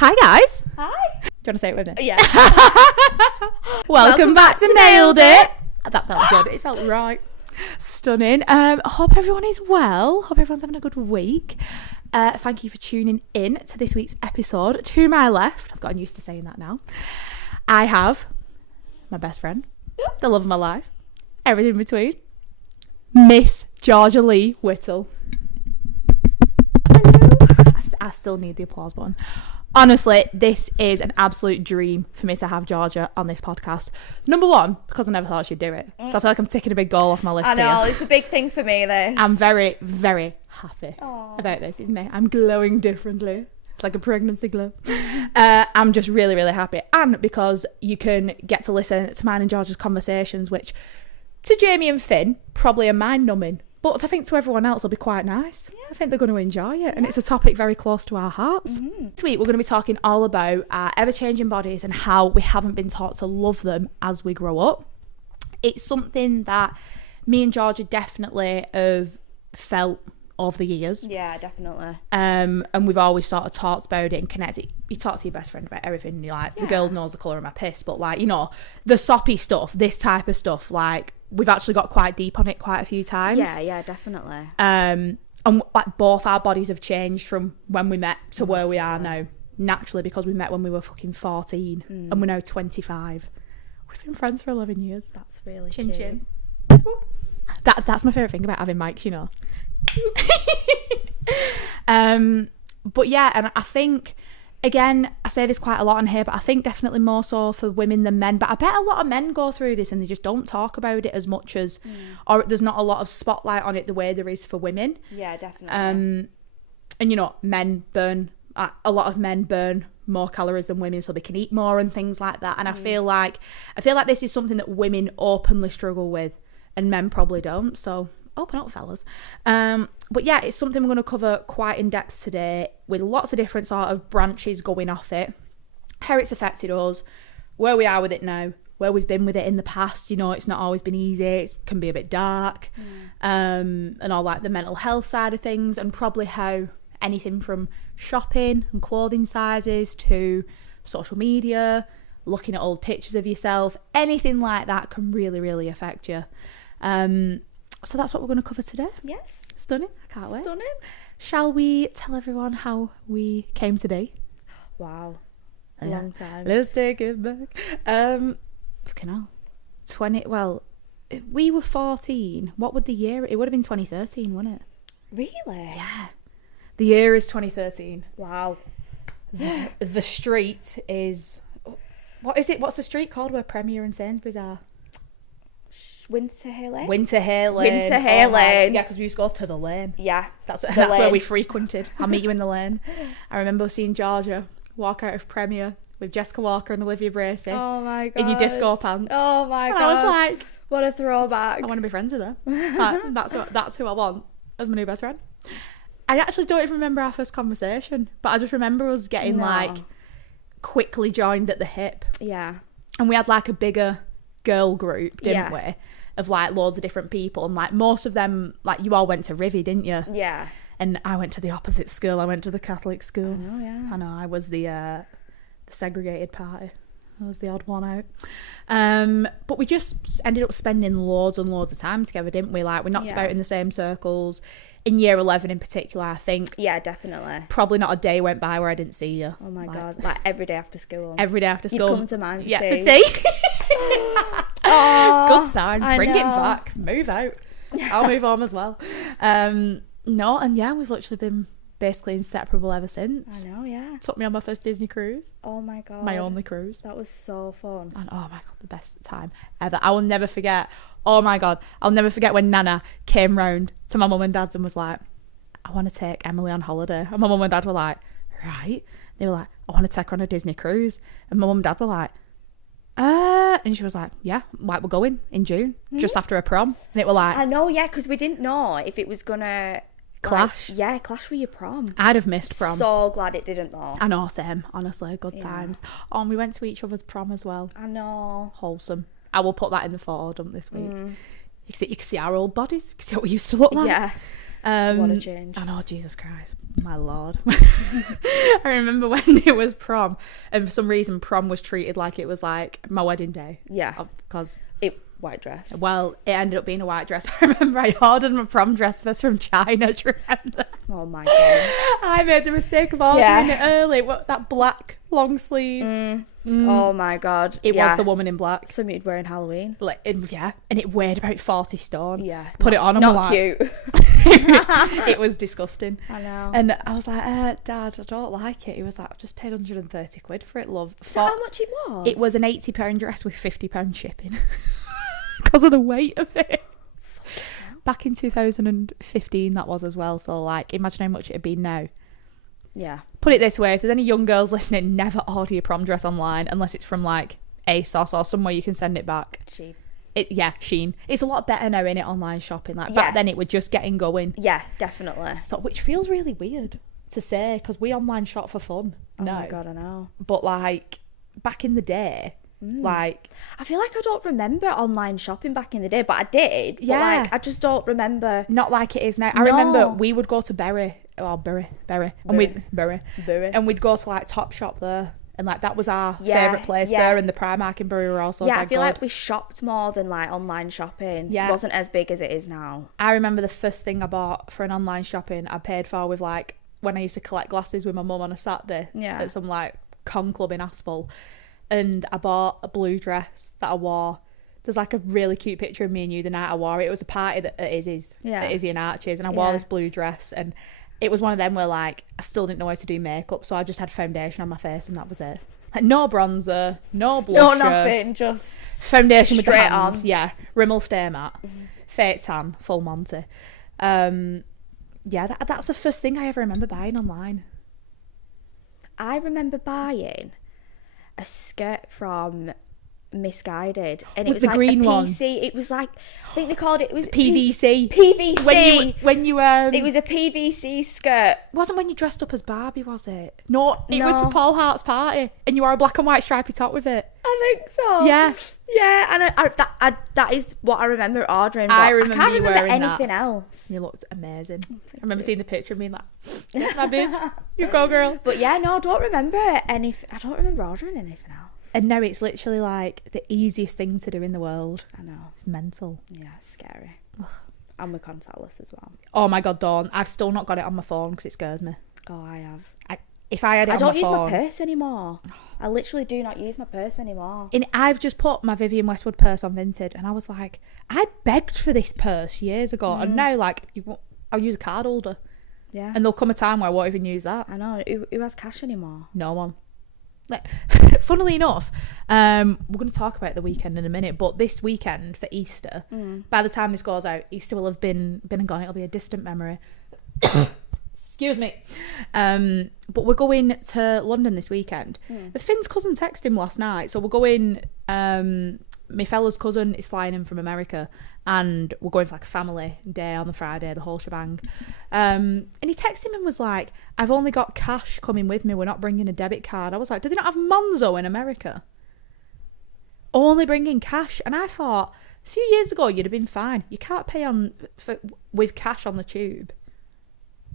Hi guys. Hi. Do you want to say it with me? Yeah. Welcome back to Nailed It. That felt good. It felt right. Stunning. Hope everyone is well. Hope everyone's having a good week. Thank you for tuning in to this week's episode. To my left, I've gotten used to saying that now, I have my best friend, the love of my life, everything in between, Miss Georgia Whittle. I still need the applause button. Honestly, this is an absolute dream for me to have Georgia on this podcast. Number one, because I never thought she'd do it. So I feel like I'm ticking a big goal off my list. I know, here. it's a big thing for me, this. I'm very, very happy about this. It's me. I'm glowing differently. It's like a pregnancy glow. I'm just really, really happy. And because you can get to listen to mine and Georgia's conversations, which to Jamie and Finn probably are mind-numbing. But I think to everyone else will be quite nice. Yeah. I think they're going to enjoy it. And it's a topic very close to our hearts. Mm-hmm. This week we're going to be talking all about our ever-changing bodies and how we haven't been taught to love them as we grow up. It's something that me and Georgia definitely have felt over the years. Yeah, definitely. And we've always sort of talked about it and connected. You talk to your best friend about everything. And you're like, the girl knows the colour of my piss. But like, you know, the soppy stuff, this type of stuff, like, we've actually got quite deep on it quite a few times. Yeah, definitely. And like both our bodies have changed from when we met to where we are now. Naturally, because we met when we were fucking 14 and we're now 25. We've been friends for 11 years. That's really chin cute. chin. That's my favourite thing about having mics, you know. But yeah, and I think, again, I say this quite a lot on here, but I think definitely more so for women than men. But I bet a lot of men go through this and they just don't talk about it as much as, or there's not a lot of spotlight on it the way there is for women. Yeah, definitely. And you know, a lot of men burn more calories than women, so they can eat more and things like that. And I feel like this is something that women openly struggle with, and men probably don't. So open up, fellas. But yeah, it's something we're going to cover quite in depth today, with lots of different sort of branches going off it, how it's affected us, where we are with it now, where we've been with it in the past. You know, it's not always been easy, it can be a bit dark, and all like the mental health side of things, and probably how anything from shopping and clothing sizes to social media, looking at old pictures of yourself, anything like that can really, really affect you. So that's what we're going to cover today. Yes. Stunning. I can't wait. Stunning. Shall we tell everyone how we came to be? Wow. Long time. Let's take it back. Fucking hell. Well, we were 14. What would the year? It would have been 2013, wouldn't it? Really? Yeah. The year is 2013. Wow. The street is... What is it? What's the street called where Premier and Sainsbury's are? Winter Lane? Winter Lane. Lane. Yeah, because we used to go to the lane. Yeah. That's where we frequented. I'll meet you in the lane. I remember seeing Georgia walk out of Premier with Jessica Walker and Olivia Bracey. Oh my god. In your disco pants. Oh my god. And I was like, what a throwback. I want to be friends with her. That's who I want as my new best friend. I actually don't even remember our first conversation, but I just remember us getting like quickly joined at the hip. Yeah. And we had like a bigger girl group, didn't we? Of like loads of different people, and like most of them, like you all went to Rivy, didn't you? Yeah. And I went to the opposite school. I went to the Catholic school. I know. I was the segregated party. I was the odd one out. But we just ended up spending loads and loads of time together, didn't we? Like we knocked about in the same circles. In year 11 in particular, I think. Yeah, definitely. Probably not a day went by where I didn't see you. Oh my god! Like every day after school. Every day after school. You'd come to mine for tea. For tea. Good times. Bring it back. Move out. I'll move on as well. No, and yeah, we've literally been basically inseparable ever since. I know, yeah. Took me on my first Disney cruise. Oh my god. My only cruise. That was so fun. And oh my god, the best time ever. I will never forget. Oh my god, I'll never forget when Nana came round to my mum and dad's and was like, I want to take Emily on holiday. And my mum and dad were like, right. They were like, I want to take her on a Disney cruise. And my mum and dad were like, and she was like, yeah, like we're going in June, just after a prom. And it were like, I know, yeah, because we didn't know if it was gonna clash. Like, clash with your prom. I'd have missed prom. So glad it didn't though. I know, same. Honestly, good times. Oh, and we went to each other's prom as well. I know. Wholesome. I will put that in the photo dump this week. You can see our old bodies. You can see what we used to look like. Yeah. What a change. I know, Jesus Christ, my lord. I remember when it was prom, and for some reason prom was treated like it was like my wedding day. Yeah. Because White dress. well, it ended up being a white dress. I remember I ordered my prom dress first from China. Do you remember? Oh my god. I made the mistake of ordering it early. What, that black long sleeve. Oh my god. It was the woman in black. Something you'd wear in Halloween. Like, and it weighed about 40 stone. Yeah. Put it on and Not I'm like, cute. it was disgusting. I know. And I was like, Dad, I don't like it. He was like, I've just paid 130 quid for it, love. Is that how much it was? It was an £80 dress with £50 shipping. Because of the weight of it. Back in 2015 that was as well. So like, imagine how much it'd been now. Yeah. Put it this way, if there's any young girls listening, never order your prom dress online unless it's from like ASOS or somewhere you can send it back. Shein. Shein. It's a lot better now in it online shopping. Like back then it was just getting going. Yeah, definitely. So, which feels really weird to say because we online shop for fun. Oh my god, I know. But like back in the day, like I feel like I don't remember online shopping back in the day, but I did. But Yeah. like I just don't remember. not like it is now. I No. remember we would go to Bury, and Bury. we'd go to like Topshop there. And like that was our Yeah, favourite place yeah. there, and the Primark in Bury were also Yeah, I dead feel good. like we shopped more than like online shopping. Yeah. It wasn't as big as it is now. I remember the first thing I bought for an online shopping I paid for with like when I used to collect glasses with my mum on a Saturday at some like con club in Aspel, and I bought a blue dress that I wore. There's like a really cute picture of me and you the night I wore it. It was a party at Izzy's, at Izzy and Archie's, and I wore this blue dress, and it was one of them where like I still didn't know how to do makeup, so I just had foundation on my face and that was it. Like no bronzer, no blusher, No, nothing, just foundation with the straight hands, on. yeah, Rimmel Stay Matte, fake tan, full Monty. That's the first thing I ever remember buying online. I remember buying a skirt from Misguided, and it With was the like green a one. PC. It was like, I think they called it. It was PVC. PVC. When you It was a PVC skirt. wasn't when you dressed up as Barbie, was it? No, it was No. for Paul Hart's party, and you wore a black and white stripy top with it. I think so. Yeah. Yeah, and that is what I remember ordering. But I I remember can't you remember wearing anything that. else. You looked amazing. I remember seeing the picture of me and like, "That's my bitch, you go girl." But yeah, no, I don't remember anything. I don't remember ordering anything else. And now it's literally like the easiest thing to do in the world. I know. It's mental. Yeah, it's scary. And we're contactless as well. Oh my god, Dawn! I've still not got it on my phone because it scares me. Oh, I have. If I had it I on don't my use phone, my purse anymore. I literally do not use my purse anymore. and I've just put my Vivienne Westwood purse on Vinted, and I was like, I begged for this purse years ago, and now like I'll use a card holder, Yeah. and there'll come a time where I won't even use that. I know. Who has cash anymore? No one. Like, funnily enough, we're going to talk about the weekend in a minute, but this weekend for Easter, by the time this goes out, Easter will have been and gone. It'll be a distant memory. Excuse me. But we're going to London this weekend. The Finn's cousin texted him last night, so we're going. My fella's cousin is flying in from America, and we're going for like a family day on the Friday, the whole shebang. And he texted him and was like, "I've only got cash coming with me. We're not bringing a debit card." I was like, "Do they not have Monzo in America? Only bringing cash?" And I thought, a few years ago you'd have been fine. You can't pay with cash on the tube.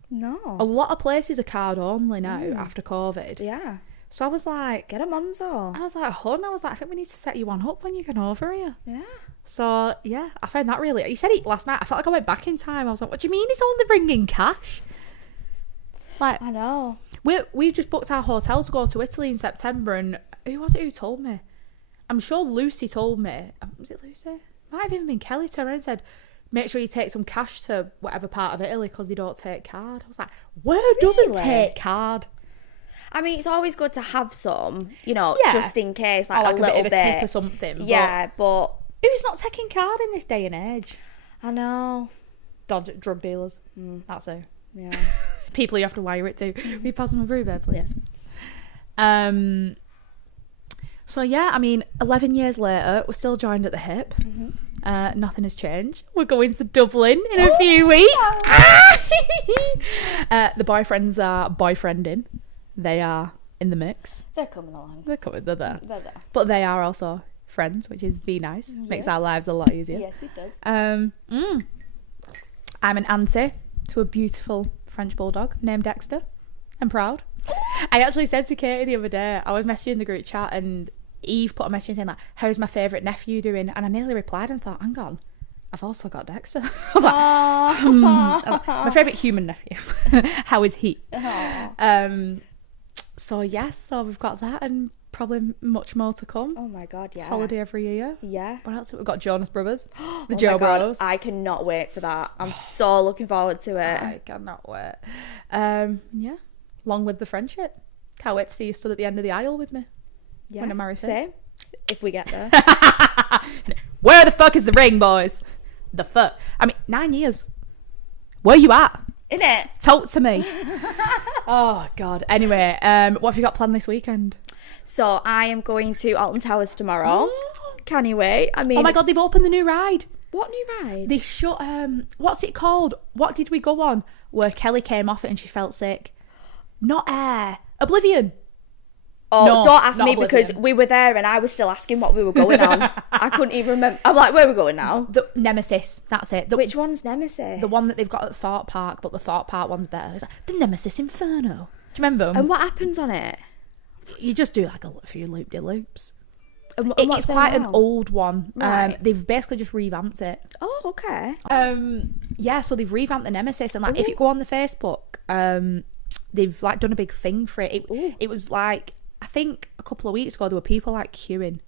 No. A lot of places are card only now after COVID. Yeah. So I was like, Get a Monzo. I was like, I think we need to set you one up when you get over here. Yeah. So yeah, I found that really. He said it last night. I felt like I went back in time. I was like, what do you mean he's only bringing cash? Like, I know. we just booked our hotel to go to Italy in September, and who was it who told me? I'm sure Lucy told me. Was it Lucy? Might have even been Kelly. Turned around and said, make sure you take some cash to whatever part of Italy because they don't take card. I was like, where doesn't Really? take card? I mean, it's always good to have some, Yeah. just in case, like, Or like a little bit of a tip or something. Yeah, but But who's not taking card in this day and age? I know. Drug dealers. That's who. Yeah. People you have to wire it to. Will you pass them a brew bed, please? So yeah, I mean, 11 years later, we're still joined at the hip. Nothing has changed. We're going to Dublin in a few weeks. The boyfriends are boyfriending. They are in the mix. They're coming along. They're coming. They're there. They're there. But they are also friends, which is be nice. Makes our lives a lot easier. Yes, it does. I'm an auntie to to a beautiful French bulldog named Dexter. I'm proud. I actually said to Katie the other day, I was messaging the group chat and Eve put a message saying like, how's my favourite nephew doing? And I nearly replied and thought, hang on, I've also got Dexter. I was like, my favourite human nephew. How is he? So yes, so we've got that and probably much more to come. Oh my God, yeah. Holiday every year. Yeah. What else? We've got Jonas Brothers. The Oh Joe my God, Bros. I cannot wait for that. I'm so looking forward to it. I cannot wait. Yeah. Long live the friendship. Can't wait to see you stood at the end of the aisle with me. Yeah. When I marry him. Same. If we get there. Where the fuck is the ring, boys? The fuck? I mean, 9 years. Where you at? Innit? Talk to me. Oh, God. Anyway, what have you got planned this weekend? So I am going to Alton Towers tomorrow. Can you wait? I mean, Oh my God, they've opened the new ride. what new ride? They shut, what's it called? What did we go on? Where Kelly came off it and she felt sick. Not Air. Oblivion. Oh, No, don't ask not me Oblivion. because we were there and I was still asking what we were going on. I couldn't even remember. I'm like, where are we going now? The Nemesis. That's it. Which one's Nemesis? The one that they've got at Thought Park, but the Thought Park one's better. It's like the Nemesis Inferno. Do you remember them? And what happens on it? You just do like a few loop-de-loops. And It's what's there quite an now? old one. Right. They've basically just revamped it. Oh, okay. Yeah, so they've revamped the Nemesis, and like if you go on the Facebook, they've like done a big thing for it. It was like, I think a couple of weeks ago there were people like queuing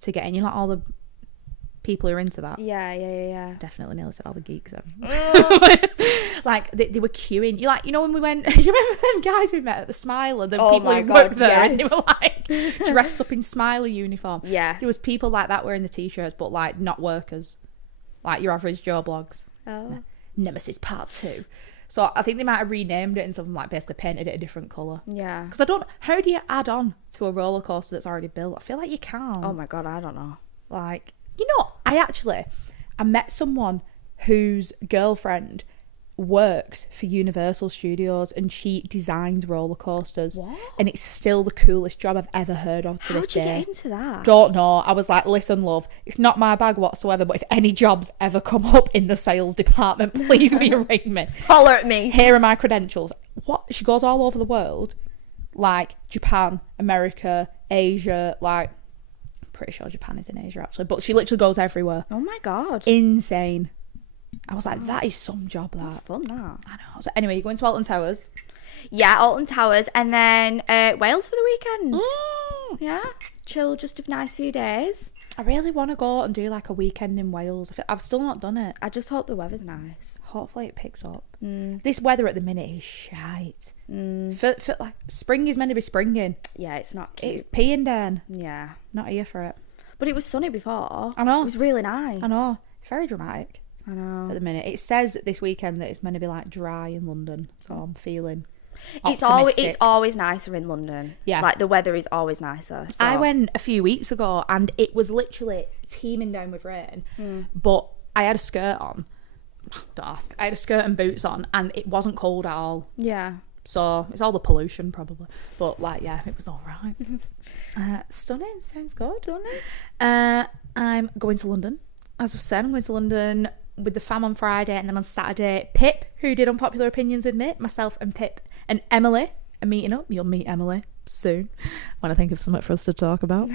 to get in. You know, like all the people who are into that. Yeah. Definitely nearly said all the geeks. Like they were queuing. You know when we went? You remember them guys we met at the Smiler? The Oh people my who God, worked there, yes. and they were like dressed up in Smiler uniform. Yeah. There was people like that wearing the t-shirts, but like not workers, like your average Joe Blogs. Oh. Nemesis Part 2. So I think they might have renamed it and something like basically painted it a different colour. Yeah. Because how do you add on to a roller coaster that's already built? I feel like you can't. Oh my God, I don't know. Like, you know, I met someone whose girlfriend works for Universal Studios and she designs roller coasters. What? And it's still the coolest job I've ever heard of to this How'd you day. get into that? Don't know. I was like, listen, love, it's not my bag whatsoever, but if any jobs ever come up in the sales department, please will you ring me. Holler at me. Here are my credentials. What? She goes all over the world, like Japan, America, Asia, like, pretty sure Japan is in Asia actually, but she literally goes everywhere. Oh my God. Insane. I was like, that is some job, that. That's fun, that. I know. So anyway, you're going to Alton Towers. Yeah, Alton Towers, and then Wales for the weekend. Yeah, chill, just a nice few days. I really want to go and do like a weekend in Wales. I've still not done it. I just hope the weather's nice. Hopefully it picks up. This weather at the minute is shite. For like spring is meant to be springing. Yeah, it's not cute. It's peeing down. Yeah. Not here for it. But it was sunny before. I know. It was really nice. I know. It's very dramatic I know. at the minute. It says this weekend that it's meant to be like dry in London, so I'm feeling It's optimistic. always nicer in London. Yeah. Like the weather is always nicer. So. I went a few weeks ago and it was literally teeming down with rain, but I had a skirt on. Don't ask. I had a skirt and boots on and it wasn't cold at all. Yeah. So it's all the pollution probably. But like, yeah, it was all right. Stunning. Sounds good. Stunning. I'm going to London. As I've said, I'm going to London with the fam on Friday, and then on Saturday, Pip, who did Unpopular Opinions with me, myself and Pip and Emily are meeting up. You'll meet Emily soon when I think of something for us to talk about.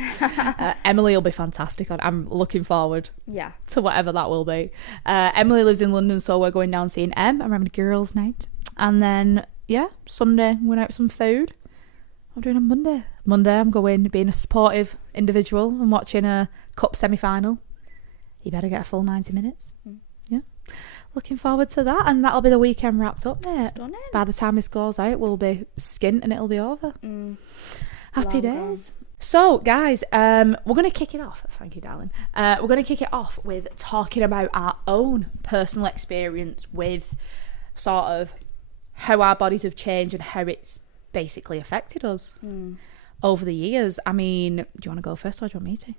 Emily will be fantastic. I'm looking forward Yeah. to whatever that will be. Emily lives in London, so we're going down seeing Em. I'm having a girls' night. And then, yeah, Sunday, I'm going out for some food. I'm doing on Monday. Monday, I'm going being a supportive individual and watching a cup semi-final. You better get a full 90 minutes. Yeah. Looking forward to that, and that'll be the weekend wrapped up, mate. Stunning. By the time this goes out, we'll be skint and it'll be over. Happy Long gone. days. So, guys, we're going to kick it off. Thank you, darling. We're going to kick it off with talking about our own personal experience with sort of how our bodies have changed and how it's basically affected us over the years. I mean, do you want to go first or do you want me to?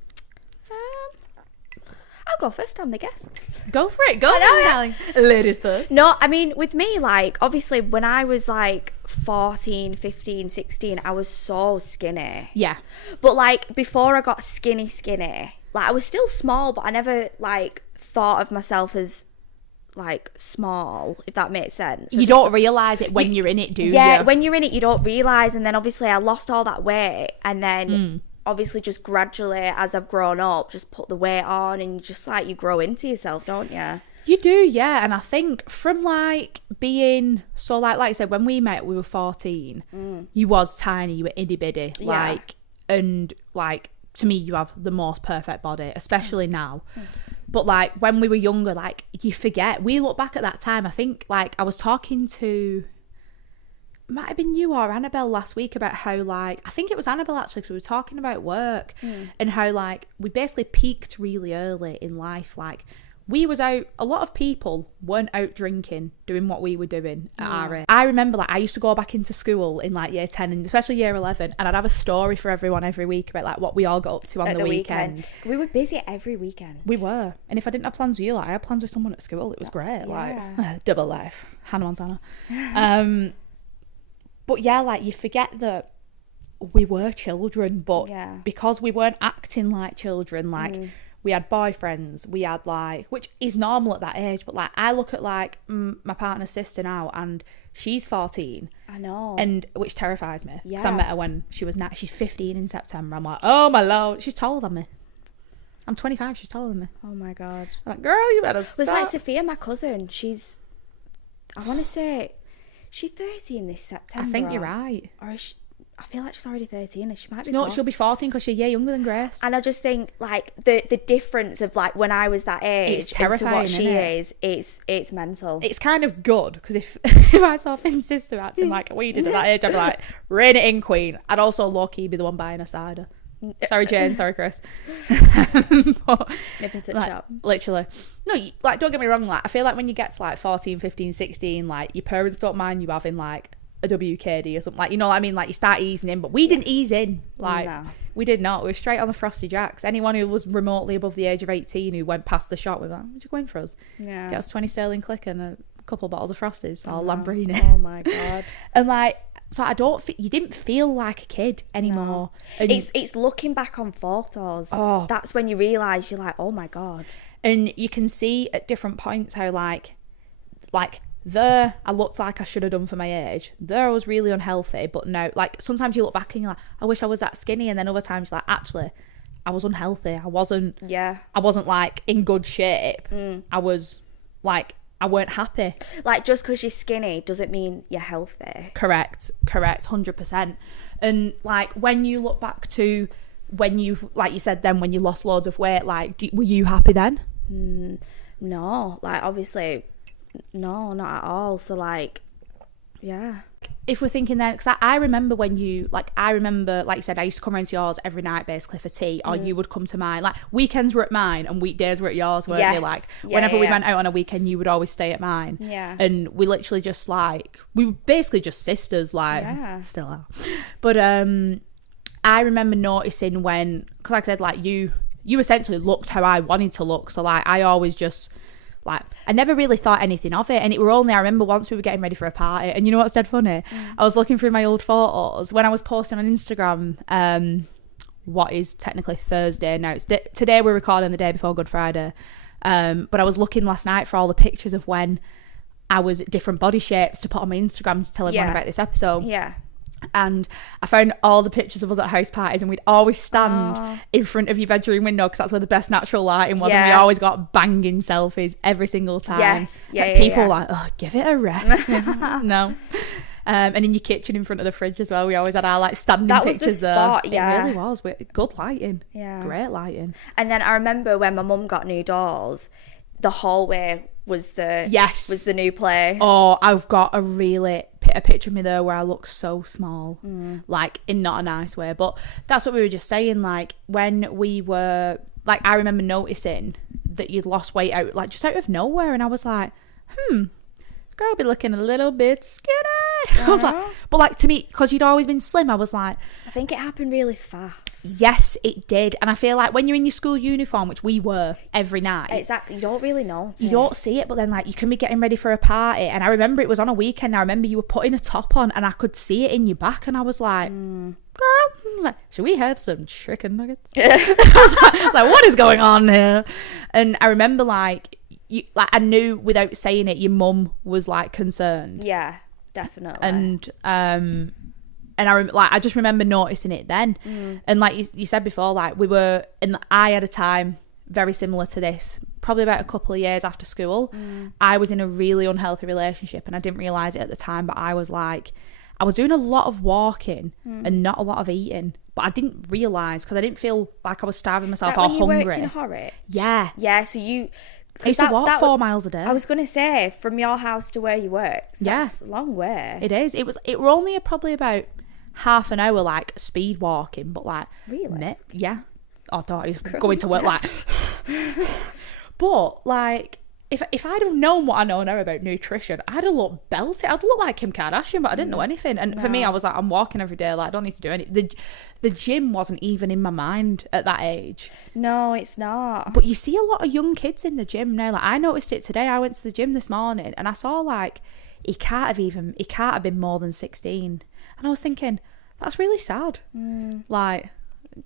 I'll go first. I'm the guest. Go for it. Go I know, on, yeah. darling. Ladies first. No, I mean, with me, like, obviously, when I was, like, 14, 15, 16, I was so skinny. Yeah. But, like, before I got skinny, like, I was still small, but I never, like, thought of myself as like small, if that makes sense. You don't realise it when you're in it, do you? Yeah, when you're in it, you don't realise. And then obviously I lost all that weight, and then obviously just gradually as I've grown up, just put the weight on, and you just like, you grow into yourself, don't you? You do, yeah. And I think from like being, so like I said, when we met, we were 14. You was tiny, you were itty bitty. Like, and like, to me, you have the most perfect body, especially now. But like when we were younger, like you forget. We look back at that time. I think like I was talking to, might have been you or Annabelle last week about how like, I think it was Annabelle actually, because we were talking about work and how like we basically peaked really early in life. Like we was out, a lot of people weren't out drinking, doing what we were doing at our age. I remember like I used to go back into school in like year 10 and especially year 11, and I'd have a story for everyone every week about like what we all got up to on the weekend. We were busy every weekend. We were. And if I didn't have plans with you, like I had plans with someone at school. It was great. Like double life. Hannah Montana. But yeah, like you forget that we were children, but because we weren't acting like children, like we had boyfriends, we had like, which is normal at that age, but like I look at like my partner's sister now and she's 14. I know. And which terrifies me. Because I met her when she was she's 15 in September. I'm like, oh my lord, she's taller than me. I'm 25, she's taller than me. Oh my god. I'm like, girl, you better stop. It was like Sophia, my cousin, she's, I want to say, she's 13 this September. I think you're right. Or is she, I feel like she's already 13 and she might be No, she'll be 14 because she's a year younger than Grace. And I just think like the difference of like when I was that age, it's terrifying, what she isn't is, it's mental. It's kind of good because if I saw Finn's sister acting like we did at that age, I'd be like, rein it in, queen. I'd also low-key be the one buying a cider. Sorry, Jane. Sorry, Chris. But, Nip and sit like, shop. Literally. No, like, don't get me wrong. Like, I feel like when you get to like 14, 15, 16, like your parents don't mind you having like a WKD or something. Like, you know what I mean? Like you start easing in, but we didn't ease in. Like we did not. We were straight on the Frosty Jacks. Anyone who was remotely above the age of 18 who went past the shop was like, "What you going for us?" Yeah. Get us 20 sterling click and a couple bottles of Frosties or Lambrini. Oh my god. And like, so I don't. You didn't feel like a kid anymore. No. It's looking back on photos. Oh, that's when you realise you're like, oh my god. And you can see at different points how like there I looked like I should have done for my age. There I was really unhealthy, but no, like sometimes you look back and you're like, I wish I was that skinny, and then other times you're like, actually, I was unhealthy. I wasn't like in good shape. I was like, I weren't happy. Like just because you're skinny doesn't mean you're healthy. Correct, 100%. And like when you look back to when you, like you said then, when you lost loads of weight, like were you happy then? No, like obviously no, not at all. So like, yeah. If we're thinking then, because I remember when you, like, I remember, like you said, I used to come around to yours every night basically for tea, or you would come to mine. Like, weekends were at mine and weekdays were at yours, weren't they? Like, whenever we went out on a weekend, you would always stay at mine. Yeah. And we literally just, like, we were basically just sisters, like, still are. But I remember noticing when, because like I said, like, you essentially looked how I wanted to look. So, like, I always just, like, I never really thought anything of it. And it were only, I remember once we were getting ready for a party, and you know what's dead funny? I was looking through my old photos when I was posting on Instagram, what is technically Thursday now. It's today we're recording the day before Good Friday. But I was looking last night for all the pictures of when I was at different body shapes to put on my Instagram to tell everyone about this episode. Yeah. And I found all the pictures of us at house parties, and we'd always stand in front of your bedroom window because that's where the best natural lighting was, and we always got banging selfies every single time. People were like, oh, give it a rest. No. And in your kitchen in front of the fridge as well, we always had our like standing pictures there. That was the spot, It really was. Good lighting. Yeah. Great lighting. And then I remember when my mum got new doors, the hallway was the new place. Oh, I've got a picture of me there where I look so small, like in not a nice way. But that's what we were just saying. Like when we were, like, I remember noticing that you'd lost weight out, like just out of nowhere, and I was like, girl, be looking a little bit skinny. I was like, but like to me, because you'd always been slim, I was like, I think it happened really fast. Yes, it did. And I feel like when you're in your school uniform, which we were every night, exactly, you don't really know. You don't see it, but then like you can be getting ready for a party, and I remember it was on a weekend. I remember you were putting a top on, and I could see it in your back, and I was like, girl, I was like, should we have some chicken nuggets? I was like, what is going on here? And I remember like like I knew without saying it, your mum was like concerned. Yeah, definitely. And I just remember noticing it then. And like you said before, like I had a time very similar to this, probably about a couple of years after school. I was in a really unhealthy relationship and I didn't realise it at the time, but I was doing a lot of walking and not a lot of eating, but I didn't realise because I didn't feel like I was starving myself or hungry. You worked in Horwich? Yeah. Yeah, so I used to walk 4 miles a day. I was going to say, from your house to where you work, that's a long way. It is. It were only probably about half an hour, like, speed walking, but, like... Really? Yeah. Oh, don't, I was going to work, like... But, like... If I'd have known what I know now about nutrition, I'd have looked belted. I'd look like Kim Kardashian, but I didn't know anything. And for me, I was like, I'm walking every day. Like, I don't need to do anything. The gym wasn't even in my mind at that age. No, it's not. But you see a lot of young kids in the gym now. Like, I noticed it today. I went to the gym this morning and I saw, like, he can't have been more than 16. And I was thinking, that's really sad. Like...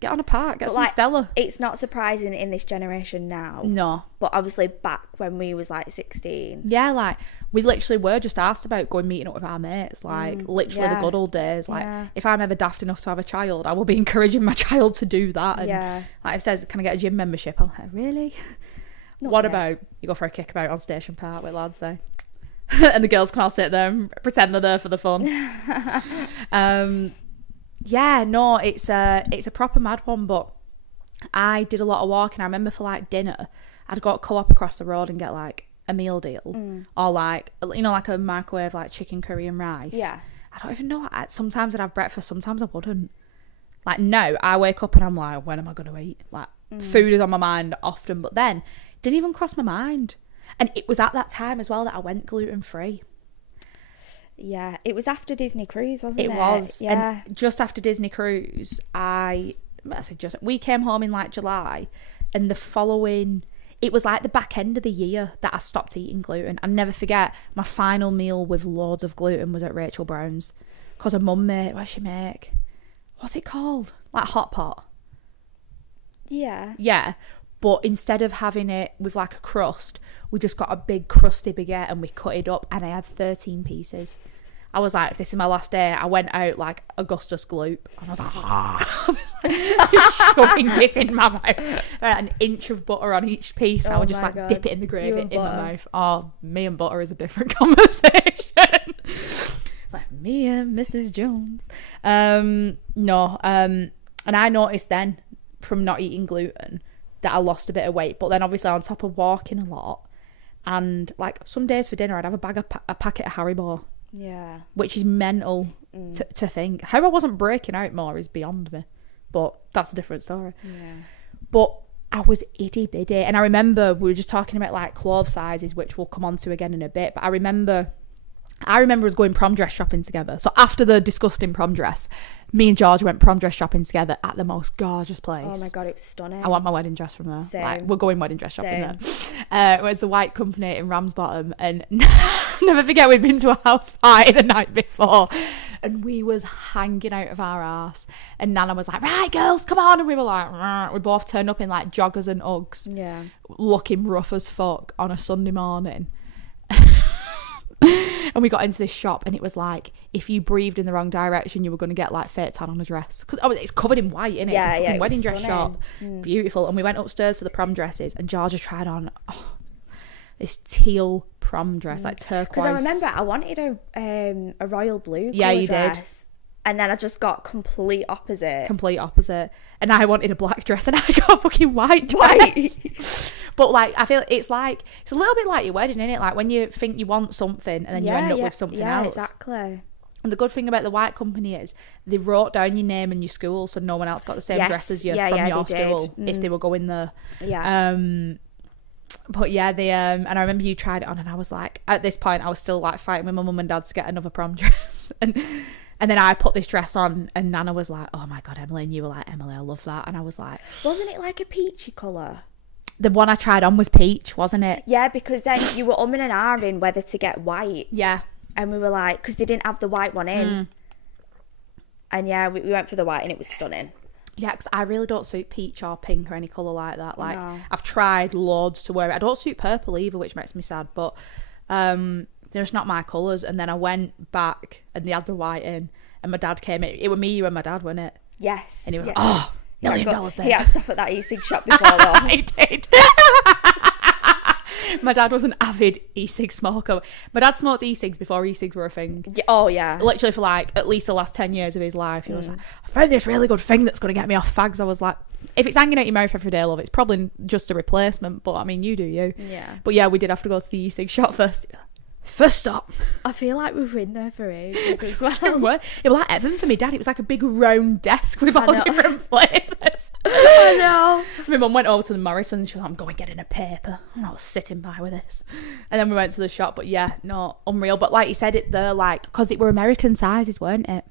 Get on a park, get some Stella. It's not surprising in this generation now. No. But obviously back when we was like 16. Yeah, like we literally were just asked about going meeting up with our mates. Like literally the good old days. Like if I'm ever daft enough to have a child, I will be encouraging my child to do that. And like if it says, can I get a gym membership? I'm like, really? What about you go for a kickabout on Station Park with lads say? And the girls can all sit there and pretend they're there for the fun. Yeah, no, it's a proper mad one, but I did a lot of walking. I remember for like dinner, I'd go co-op across the road and get like a meal deal or like, you know, like a microwave like chicken curry and rice. Yeah. I don't even know. Sometimes I'd have breakfast, sometimes I wouldn't. Like now, I wake up and I'm like, when am I going to eat? Like food is on my mind often, but then it didn't even cross my mind. And it was at that time as well that I went gluten-free. Yeah, it was after Disney Cruise, wasn't it? It was. Yeah. And just after Disney Cruise, we came home in like July, and the following, it was like the back end of the year that I stopped eating gluten. I'll never forget, my final meal with loads of gluten was at Rachel Brown's, because her mum made, what she make? What's it called? Like hot pot. Yeah. Yeah. But instead of having it with like a crust, we just got a big crusty baguette and we cut it up and I had 13 pieces. I was like, if this is my last day, I went out like Augustus Gloop and I was like, shoving it in my mouth. An inch of butter on each piece. And I would just like dip it in the gravy in my mouth. Oh, me and butter is a different conversation. It's like me and Mrs. Jones. And I noticed then from not eating gluten that I lost a bit of weight, but then obviously on top of walking a lot, and like some days for dinner I'd have a packet of Haribo, which is mental to think. How I wasn't breaking out more is beyond me, but that's a different story. But I was itty bitty, and I remember we were just talking about like clothes sizes, which we'll come on to again in a bit, but I remember us going prom dress shopping together. So after the disgusting prom dress, me and George went prom dress shopping together at the most gorgeous place. Oh my God, it was stunning. I want my wedding dress from there. Same. Like, we're going wedding dress shopping there. It was the White Company in Ramsbottom, and never forget, we'd been to a house party the night before and we was hanging out of our arse, and Nana was like, right girls, come on, and we were like, rah. We both turned up in like joggers and Uggs, looking rough as fuck on a Sunday morning. And we got into this shop and it was like, if you breathed in the wrong direction, you were going to get like fake tan on a dress. Because it's covered in white, innit? It's a fucking wedding dress shop. Beautiful. And we went upstairs to the prom dresses and Georgia tried on this teal prom dress, like turquoise. Because I remember I wanted a royal blue you dress. did. And then I just got complete opposite. And I wanted a black dress and I got a fucking white dress. But like, I feel it's a little bit like your wedding, isn't it? Like when you think you want something and then you end up with something else. Yeah, exactly. And the good thing about the White Company is they wrote down your name and your school, so no one else got the same dress as you from your school if they were going there. Yeah. But yeah, they and I remember you tried it on and I was like, at this point I was still like fighting with my mum and dad to get another prom dress. And then I put this dress on and Nana was like, oh my God, Emily. And you were like, Emily, I love that. And I was like... Wasn't it like a peachy colour? The one I tried on was peach, wasn't it? Yeah, because then you were umming and ahhing whether to get white. Yeah. And we were like... Because they didn't have the white one in. And yeah, we went for the white and it was stunning. Yeah, because I really don't suit peach or pink or any colour like that. Like, No. I've tried loads to wear it. I don't suit purple either, which makes me sad, but they're just not my colours. And then I went back and they had the white in, and my dad came in. It was me, you and my dad, wasn't it? Yes. And he was like, oh, $1 million there. He had stuff at that e-cig shop before, though. He did. My dad was an avid e-cig smoker. My dad smoked e-cigs before e-cigs were a thing. Yeah, oh, yeah. Literally for like at least the last 10 years of his life. He was like, I found this really good thing that's going to get me off fags. I was like, if it's hanging out your mouth every day, love, it's probably just a replacement. But I mean, you do you. Yeah. But yeah, we did have to go to the e-cig shop first. First stop. I feel like we were in there for ages as well. It was like heaven for me, Dad. It was like a big round desk with all different flavours. I know. My mum went over to the Morrison and she was like, I'm going getting a paper. I'm not sitting by with this. And then we went to the shop, but yeah, no, unreal. But like you said, it there, like, because it were American sizes, weren't it?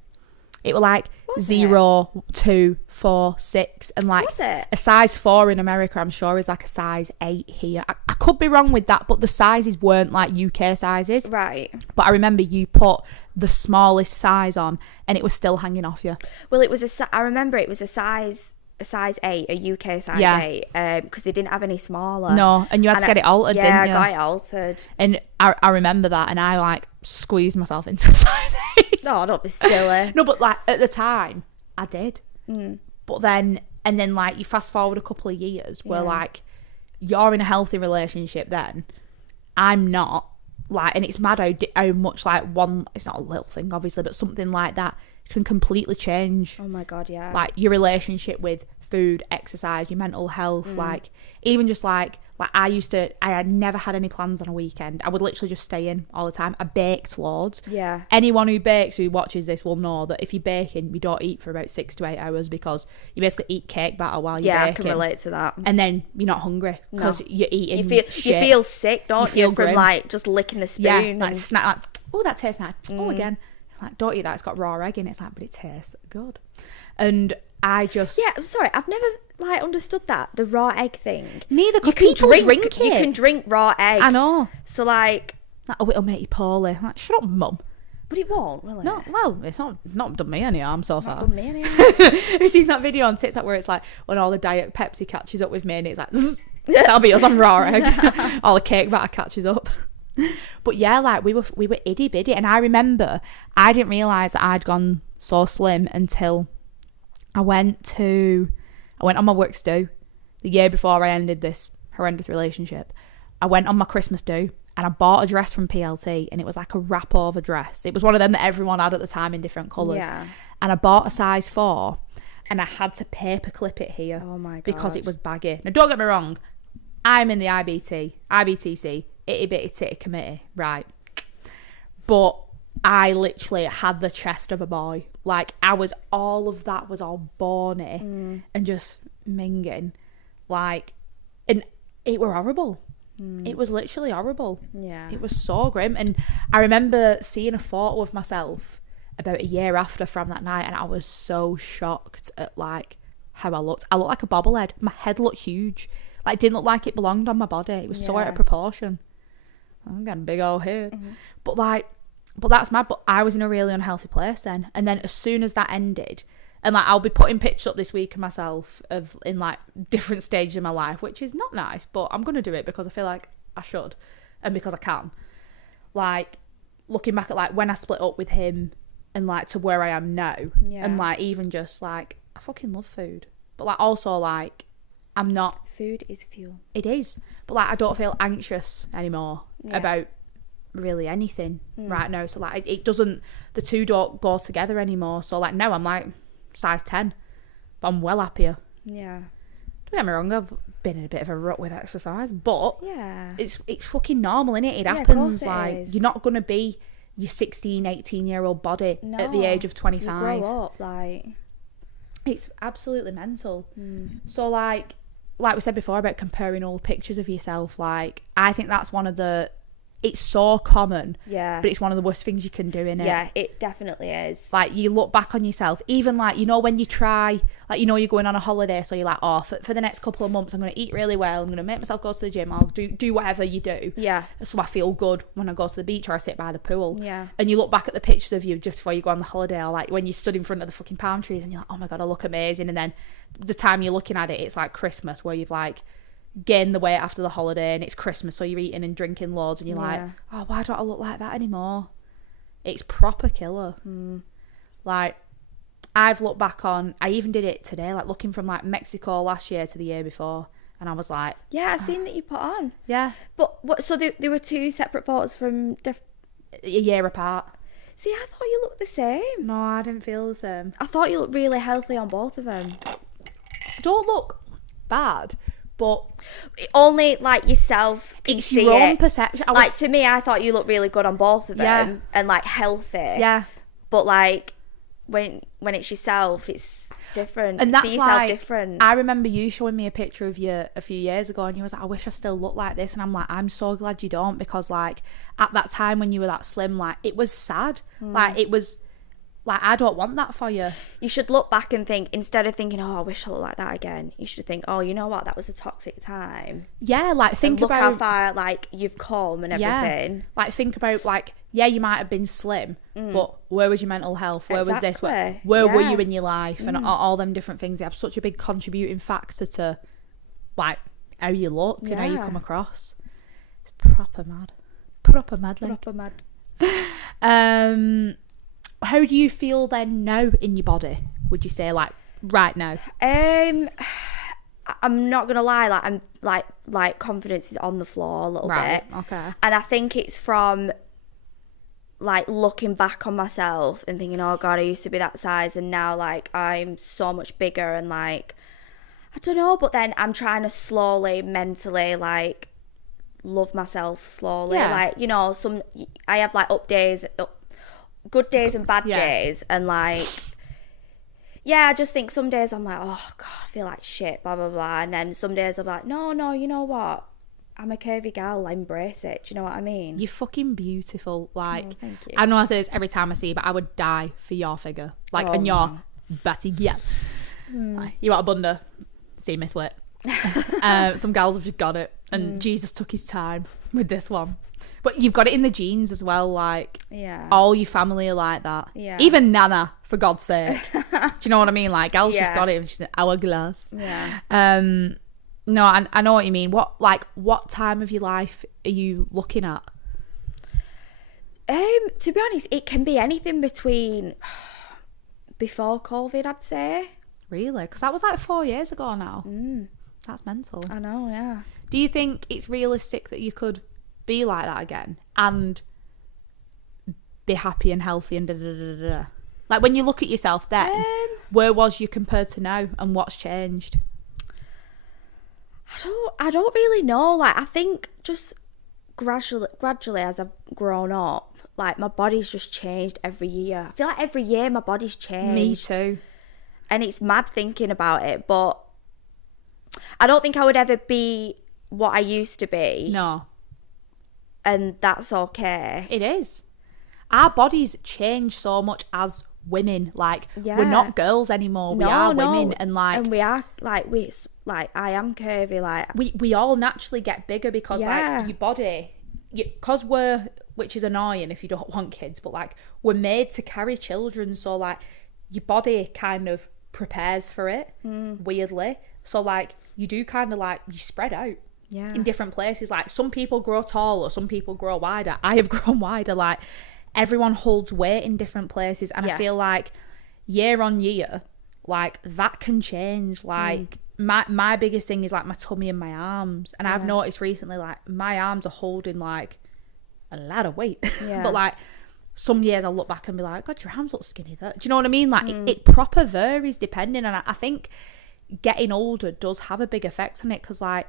It were like 0, 2, 4, 6, and like a size 4 in America, I'm sure, is like a size 8 here. I could be wrong with that, but the sizes weren't like UK sizes. Right. But I remember you put the smallest size on and it was still hanging off you. Well, it was I remember it was a size 8, a UK size 8, because they didn't have any smaller. No, and you had to get it altered, didn't you? Yeah, I got it altered. And I remember that, and I like squeezed myself into a size 8. No, don't be silly. No, but like at the time, I did. But then like you fast forward a couple of years where like you're in a healthy relationship then, I'm not. Like, and it's mad how much like one, it's not a little thing obviously, but something like that can completely change. Oh my God, yeah. Like your relationship with food, exercise, your mental health, like even just like I had never had any plans on a weekend. I would literally just stay in all the time. I baked loads. Yeah. Anyone who bakes, who watches this, will know that if you're baking, you don't eat for about 6 to 8 hours because you basically eat cake batter while you're baking. Yeah, I can relate to that. And then you're not hungry because you're eating you feel sick, don't you, from grim. like just licking the spoon. Yeah, like snack, like, oh, that tastes nice. Oh, again. It's like, don't eat that, it's got raw egg in it. It's like, but it tastes good. And I just... Yeah, I'm sorry, I've never like understood that, the raw egg thing. Neither, because people drink it. You can drink raw egg. I know. So like... Oh, it'll make you poorly. Like, shut up, mum. But it won't, will it? No, well, it's not done me any harm so far. Not done me any harm. Have you seen that video on TikTok where it's like, when all the Diet Pepsi catches up with me and it's like, zzz, that'll be us on raw egg. All the cake batter catches up. But yeah, like we were itty bitty, and I remember I didn't realise that I'd gone so slim until I went on my work's do the year before I ended this horrendous relationship. I went on my Christmas do and I bought a dress from PLT, and it was like a wrap over dress. It was one of them that everyone had at the time in different colours. Yeah. And I bought a size 4 and I had to paper clip it here. Oh my God. Because it was baggy. Now don't get me wrong, I'm in the IBTC, itty bitty titty committee, right? But I literally had the chest of a boy. Like, all of that was all bony and just minging. Like, and it were horrible. It was literally horrible. Yeah. It was so grim. And I remember seeing a photo of myself about a year after from that night, and I was so shocked at like how I looked. I looked like a bobblehead. My head looked huge. Like, it didn't look like it belonged on my body. It was so out of proportion. I've got a big old head. But that's mad. But I was in a really unhealthy place then. And then as soon as that ended, and like I'll be putting pictures up this week of myself in like different stages of my life, which is not nice, but I'm going to do it because I feel like I should and because I can. Like, looking back at like when I split up with him and like to where I am now, and like even just like I fucking love food, but like also like I'm not... Food is fuel. It is. But like I don't feel anxious anymore about really anything right now. So like it doesn't... The two don't go together anymore. So like now I'm like size 10. But I'm well happier. Yeah. Don't get me wrong, I've been in a bit of a rut with exercise. But it's fucking normal, innit? It happens. Like, you're not going to be your 16, 18-year-old body at the age of 25. You grow up, like... It's absolutely mental. So like we said before about comparing old pictures of yourself, like I think that's one of the it's so common, Yeah. but it's one of the worst things you can do, innit? Yeah, it definitely is. Like, you look back on yourself, even like, you know, when you try, like, you know, you're going on a holiday, so you're like, oh, for the next couple of months, I'm going to eat really well, I'm going to make myself go to the gym, I'll do whatever you do. Yeah. So I feel good when I go to the beach or I sit by the pool. Yeah. And you look back at the pictures of you just before you go on the holiday, or like when you stood in front of the fucking palm trees and you're like, oh my God, I look amazing. And then the time you're looking at it, it's like Christmas, where you've like gained the weight after the holiday, and it's Christmas, so you're eating and drinking loads, and you're like, oh, why don't I look like that anymore? It's proper killer. Like, I've looked back on, I even did it today, like looking from like Mexico last year to the year before, and I was like, yeah, I've seen that you put on. Yeah. But what? So there were 2 separate photos from A year apart. See, I thought you looked the same. No, I didn't feel the same. I thought you looked really healthy on both of them. Don't look bad, but only like yourself can it's see your own it. perception. Like, to me, I thought you looked really good on both of them. Yeah. And like healthy. Yeah. But like when it's yourself, it's different. And that's see yourself like, different. I remember you showing me a picture of you a few years ago, and you was like, I wish I still looked like this. And I'm like, I'm so glad you don't, because like at that time when you were that slim, like it was sad. Like it was like, I don't want that for you. You should look back and think, instead of thinking, oh, I wish I looked like that again, you should think, oh, you know what, that was a toxic time. Yeah, like think and look about how far like you've come and everything. Yeah. Like think about like, yeah, you might have been slim, but where was your mental health? Where was this? Where were you in your life? And all them different things. They have such a big contributing factor to like how you look and how you come across. It's proper mad. Proper mad. Like. Proper mad. How do you feel then now in your body? Would you say like right now? I'm not gonna lie, like I'm like confidence is on the floor a little bit. Okay. And I think it's from like looking back on myself and thinking, oh God, I used to be that size, and now like I'm so much bigger, and like I don't know, but then I'm trying to slowly mentally like love myself slowly. Yeah. Like, you know, I have like good days and bad days, and like I just think some days I'm like, oh God, I feel like shit, blah blah blah, and then some days I'm like, no, you know what, I'm a curvy girl, I embrace it. Do you know what I mean? You're fucking beautiful. Like, thank you. I know I say this every time I see you, but I would die for your figure. Like, and your Betty, like, you out of bunda, see Miss Wit. Some girls have just got it, and Jesus took his time with this one. But you've got it in the genes as well, like, all your family are like that. Yeah. Even Nana, for God's sake. Do you know what I mean? Like, girls just got it, and she's an hourglass. Yeah. No, I know what you mean. What time of your life are you looking at? To be honest, it can be anything between before COVID, I'd say. Really? Because that was like 4 years ago now. That's mental. I know, yeah. Do you think it's realistic that you could be like that again and be happy and healthy and da-da-da-da-da? Like, when you look at yourself then, where was you compared to now, and what's changed? I don't really know. Like, I think just gradually as I've grown up, like, my body's just changed every year. I feel like every year my body's changed. Me too. And it's mad thinking about it, but I don't think I would ever be what I used to be. No. And that's okay. It is. Our bodies change so much as women. Like, we're not girls anymore. We are women. And we are, like, I am curvy. Like, we all naturally get bigger because, like, your body, because which is annoying if you don't want kids, but, like, we're made to carry children. So, like, your body kind of prepares for it, weirdly. So, like, you do kind of, like, you spread out in different places. Like, some people grow taller, some people grow wider. I have grown wider. Like, everyone holds weight in different places. And I feel like year on year, like, that can change. Like, my biggest thing is, like, my tummy and my arms. And I've noticed recently, like, my arms are holding, like, a lot of weight. But, like, some years I'll look back and be like, God, your arms look skinny. Do you know what I mean? Like, it proper varies depending. And I think getting older does have a big effect on it, because, like,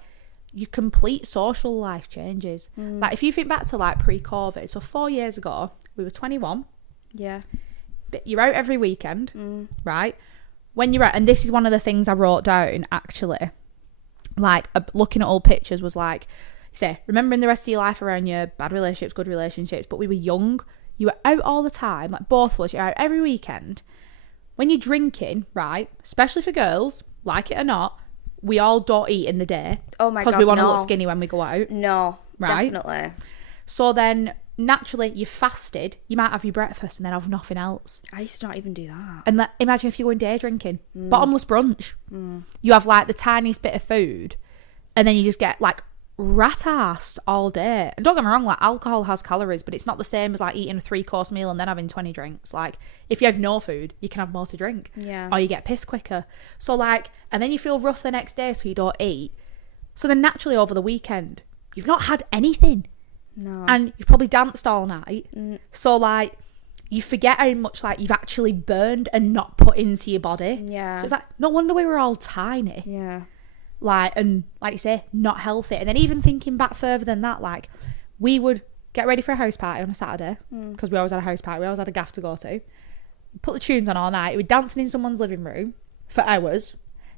your complete social life changes. Like, if you think back to, like, pre-COVID, so 4 years ago, we were 21. Yeah. But you're out every weekend, right? When you're out, and this is one of the things I wrote down, actually, like, looking at old pictures was like, say, remembering the rest of your life around your bad relationships, good relationships, but we were young. You were out all the time, like both of us, you're out every weekend. When you're drinking, right, especially for girls, like it or not, we all don't eat in the day. Oh my God, because we want to no. look skinny when we go out. No, right? definitely. So then, naturally, you fasted, you might have your breakfast and then have nothing else. I used to not even do that. And imagine if you're going day drinking. Bottomless brunch. You have like the tiniest bit of food and then you just get like rat-assed all day. And don't get me wrong, like alcohol has calories, but it's not the same as like eating a 3-course meal and then having 20 drinks. Like if you have no food, you can have more to drink. Yeah. Or you get pissed quicker. So like, and then you feel rough the next day so you don't eat. So then naturally over the weekend, you've not had anything. No. And you've probably danced all night. So like, you forget how much like you've actually burned and not put into your body. Yeah. So it's like, no wonder we were all tiny. Yeah. Like, and like you say, not healthy. And then even thinking back further than that, like we would get ready for a house party on a Saturday because we always had a house party. We always had a gaff to go to. Put the tunes on all night. We'd dancing in someone's living room for hours.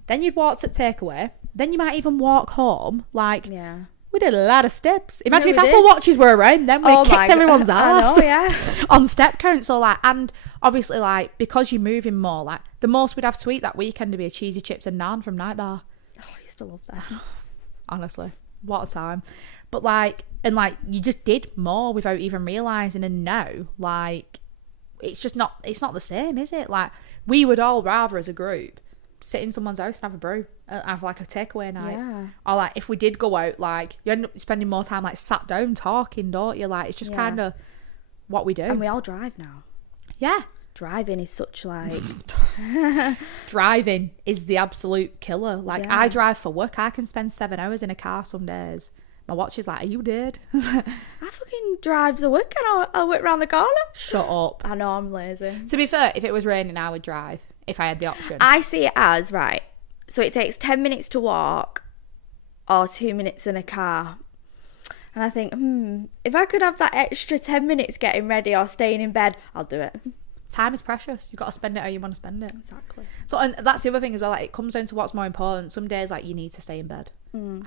Then you'd walk to takeaway. Then you might even walk home. Like, Yeah. we did a lot of steps. Imagine Yeah, if we Apple did. Watches were around, then we kicked everyone's ass. I know, yeah. On step count. So like, and obviously like, because you're moving more, like the most we'd have to eat that weekend would be a cheesy chips and naan from Night Bar. Oh, I used to love that. Honestly, what a time. But like, and like, you just did more without even realising. And now, like, it's not the same, is it? Like, we would all rather as a group sit in someone's house and have a brew, have like a takeaway night. Yeah. Or like, if we did go out, like, you end up spending more time like sat down talking, don't you? Like, it's just kind of what we do. And we all drive now. Yeah. Driving is such like... Driving is the absolute killer. Like, Yeah. I drive for work. I can spend 7 hours in a car some days. My watch is like, are you dead? I fucking drive to work and I'll whip round the corner. Shut up. I know, I'm lazy. To be fair, if it was raining, I would drive if I had the option. I see it as, right, so it takes 10 minutes to walk or 2 minutes in a car. And I think, if I could have that extra 10 minutes getting ready or staying in bed, I'll do it. Time is precious. You've got to spend it how you want to spend it. Exactly. So, and that's the other thing as well. Like, it comes down to what's more important. Some days, like, you need to stay in bed.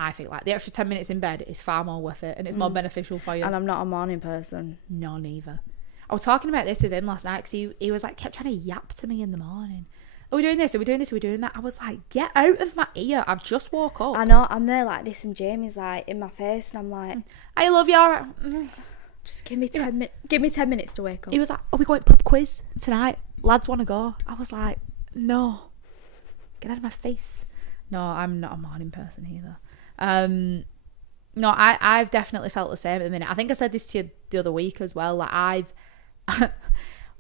I think, like, the extra 10 minutes in bed is far more worth it and it's more beneficial for you. And I'm not a morning person. No, neither. I was talking about this with him last night because he was like, kept trying to yap to me in the morning. Are we doing this? Are we doing this? Are we doing that? I was like, get out of my ear. I've just woke up. I know, I'm there like this and Jamie's like in my face and I'm like, I love you. All right. just give me 10 minutes. Give me 10 minutes to wake up. He was like, are we going pub quiz tonight? Lads want to go. I was like, no. Get out of my face. No, I'm not a morning person either. No, I've definitely felt the same at the minute. I think I said this to you the other week as well. Like, I've...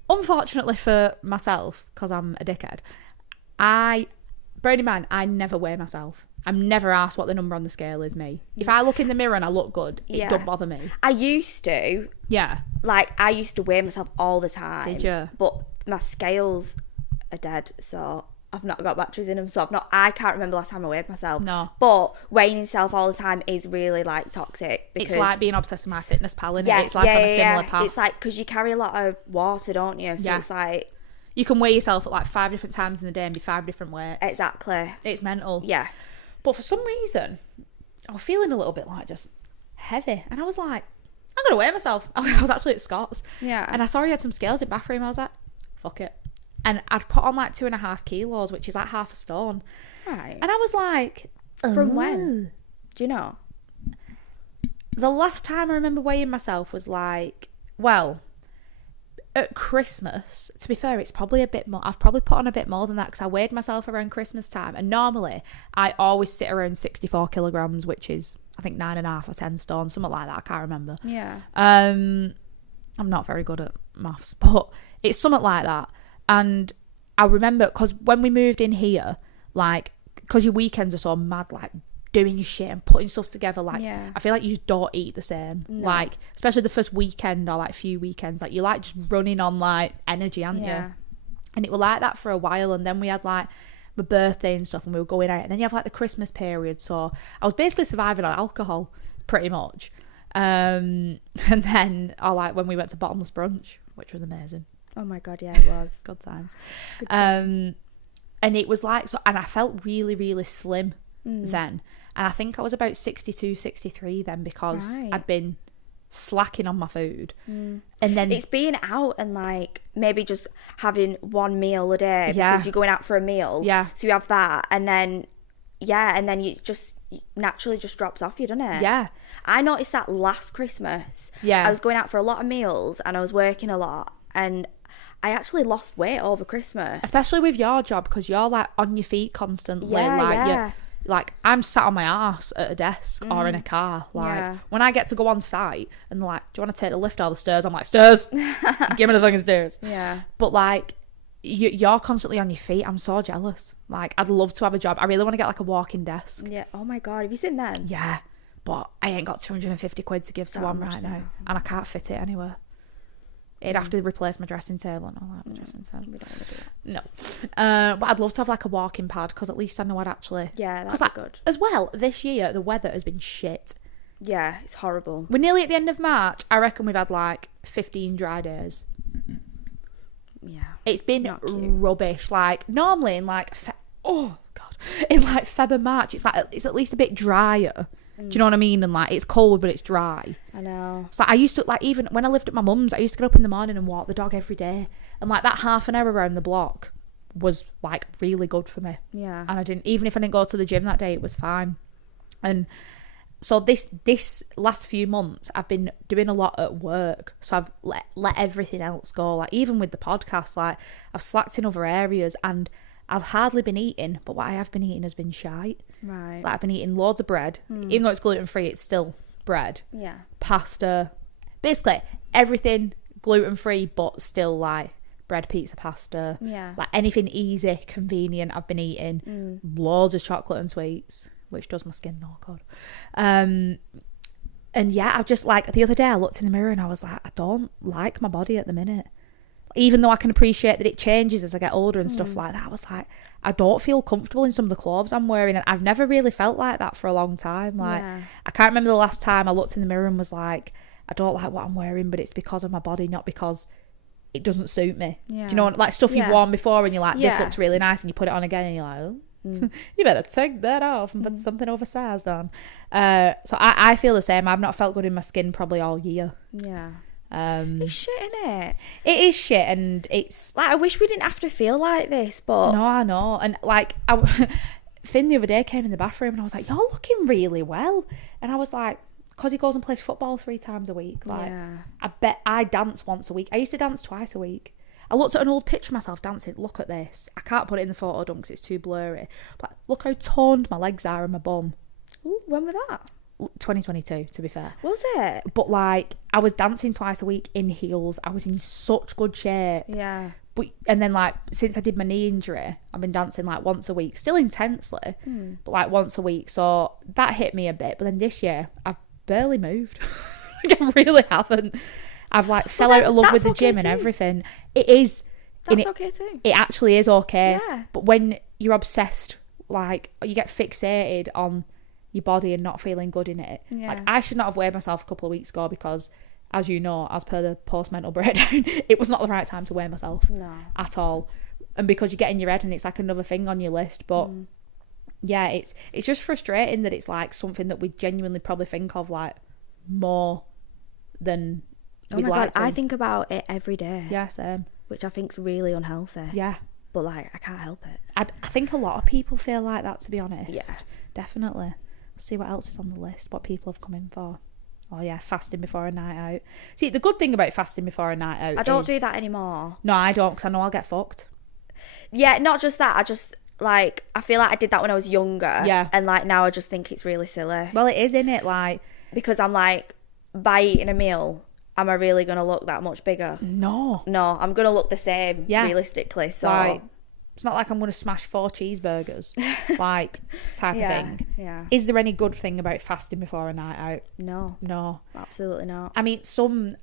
Unfortunately for myself, because I'm a dickhead, bearing in mind, I never weigh myself. I'm never asked what the number on the scale is, me. If I look in the mirror and I look good, it don't bother me. I used to. Yeah. Like, I used to weigh myself all the time. Did you? But my scales are dead, so I've not got batteries in them, so I can't remember last time I weighed myself. No. But weighing yourself all the time is really, like, toxic. Because, It's like being obsessed with my fitness pal, innit? It's like on a similar path. It's like, because you carry a lot of water, don't you? So it's like... You can weigh yourself at like 5 different times in the day and be 5 different weights. Exactly. It's mental. Yeah. But for some reason, I was feeling a little bit like just heavy. And I was like, I'm going to weigh myself. I was actually at Scott's. Yeah. And I saw he had some scales in the bathroom. I was like, fuck it. And I'd put on like 2.5 kilos, which is like half a stone. Right. And I was like, From when? Do you know? The last time I remember weighing myself was like, well, at Christmas. To be fair, it's probably a bit more. I've probably put on a bit more than that because I weighed myself around Christmas time. And normally, I always sit around 64 kilograms, which is, I think, 9.5 or 10 stone, something like that. I can't remember. Yeah. I'm not very good at maths, but it's something like that. And I remember, because when we moved in here, like, because your weekends are so mad, like, doing your shit and putting stuff together, like, I feel like you just don't eat the same. No. Like, especially the first weekend or, like, few weekends, like, you're, like, just running on, like, energy, aren't you? And it was like that for a while, and then we had, like, my birthday and stuff, and we were going out, and then you have, like, the Christmas period, so I was basically surviving on alcohol, pretty much. And then, or, like, when we went to bottomless brunch, which was amazing. Oh my God, yeah, it was. Good times. And it was like, so, and I felt really, really slim then. And I think I was about 62, 63 then, because Right. I'd been slacking on my food. And then It's being out and like maybe just having one meal a day Yeah. because you're going out for a meal. Yeah. So you have that, and then you just naturally just drops off you, doesn't it? Yeah. I noticed that last Christmas. Yeah. I was going out for a lot of meals and I was working a lot, and I actually lost weight over Christmas. Especially with your job, because you're like on your feet constantly. Yeah, like yeah. you're like, I'm sat on my ass at a desk or in a car. Like Yeah. when I get to go on site and they're like, do you want to take the lift or the stairs? I'm like, stairs. Give me the fucking stairs. Yeah. But like you're constantly on your feet. I'm so jealous. Like I'd love to have a job. I really want to get like a walking desk. Yeah. Oh my God. Have you seen them? Yeah. But I ain't got 250 quid to give to That one much right now. now. And I can't fit it anywhere. It'd have to replace my dressing table and all that. My dressing table. We don't want to do that. No. But I'd love to have like a walking pad, because at least I know I'd actually... Yeah, that'd 'cause, be like, good. As well, this year, the weather has been shit. Yeah, it's horrible. We're nearly at the end of March. I reckon we've had like 15 dry days. Yeah. It's been Not cute. rubbish. Like, normally in like... oh, God. In like Feb and March, it's like it's at least a bit drier. Do you know what I mean? And like, it's cold, but it's dry. I know. So like, I used to, like, even when I lived at my mum's, I used to get up in the morning and walk the dog every day. And like that half an hour around the block was like really good for me. Yeah. And I didn't, even if I didn't go to the gym that day, it was fine. And so this last few months, I've been doing a lot at work. So I've let everything else go. Like even with the podcast, like I've slacked in other areas, and I've hardly been eating, but what I have been eating has been shite. Right. Like I've been eating loads of bread. Even though it's gluten-free, it's still bread. Yeah. Pasta. Basically, everything gluten-free, but still like bread, pizza, pasta. Yeah. Like anything easy, convenient, I've been eating. Loads of chocolate and sweets, which does my skin no good. And yeah, I've just like, the other day I looked in the mirror and I was like, I don't like my body at the minute. Even though I can appreciate that it changes as I get older and stuff like that, I was like, I don't feel comfortable in some of the clothes I'm wearing. And I've never really felt like that for a long time. Like, Yeah. I can't remember the last time I looked in the mirror and was like, I don't like what I'm wearing, but it's because of my body, not because it doesn't suit me. Yeah. Do you know, like stuff you've Yeah. worn before and you're like, this Yeah. looks really nice, and you put it on again and you're like, oh, you better take that off and put something oversized on. So I feel the same. I've not felt good in my skin probably all year. Yeah. It It's shit, innit? is shit, and it's Like, I wish we didn't have to feel like this, but... no, I know. And like, Finn the other day came in the bathroom and I was like, you're looking really well. And I was like, because he goes and plays football 3 times a week. Like, Yeah. I bet I dance once a week. I used to dance twice a week. I looked at an old picture of myself dancing. Look at this. I can't put it in the photo done because it's too blurry. But look how toned my legs are and my bum. Ooh, when was that? 2022, to be fair. Was it? But like, I was dancing twice a week in heels. I was in such good shape. Yeah. But and then like, since I did my knee injury, I've been dancing like once a week, still intensely, but like once a week. So that hit me a bit. But then this year, I've barely moved. Like, I really haven't. I've like fell out of love with the gym and everything. It is. That's okay too. It actually is okay. Yeah. But when you're obsessed, like you get fixated on your body and not feeling good in it. Yeah. Like I should not have weighed myself a couple of weeks ago because, as you know, as per the post-mental breakdown, it was not the right time to weigh myself No. at all. And because you get in your head and it's like another thing on your list. But yeah, it's just frustrating that it's like something that we genuinely probably think of like more than Oh we'd my like God, to. I think about it every day. Yeah, same. Which I think's really unhealthy. Yeah. But like, I can't help it. I think a lot of people feel like that, to be honest. Yeah. Definitely. See what else is on the list, what people have come in for. Oh yeah, fasting before a night out. See, the good thing about fasting before a night out I don't is... do that anymore. No, I don't, because I know I'll get fucked. Yeah, not just that. I just, like, I feel like I did that when I was younger. Yeah. And like, now I just think it's really silly. Well, it is, innit? Like... Because I'm like, by eating a meal, am I really going to look that much bigger? No. No, I'm going to look the same, Yeah. realistically. So, Like, it's not like I'm going to smash 4 cheeseburgers, like, type yeah. of thing. Yeah. Is there any good thing about fasting before a night out? No, No. absolutely not. I mean,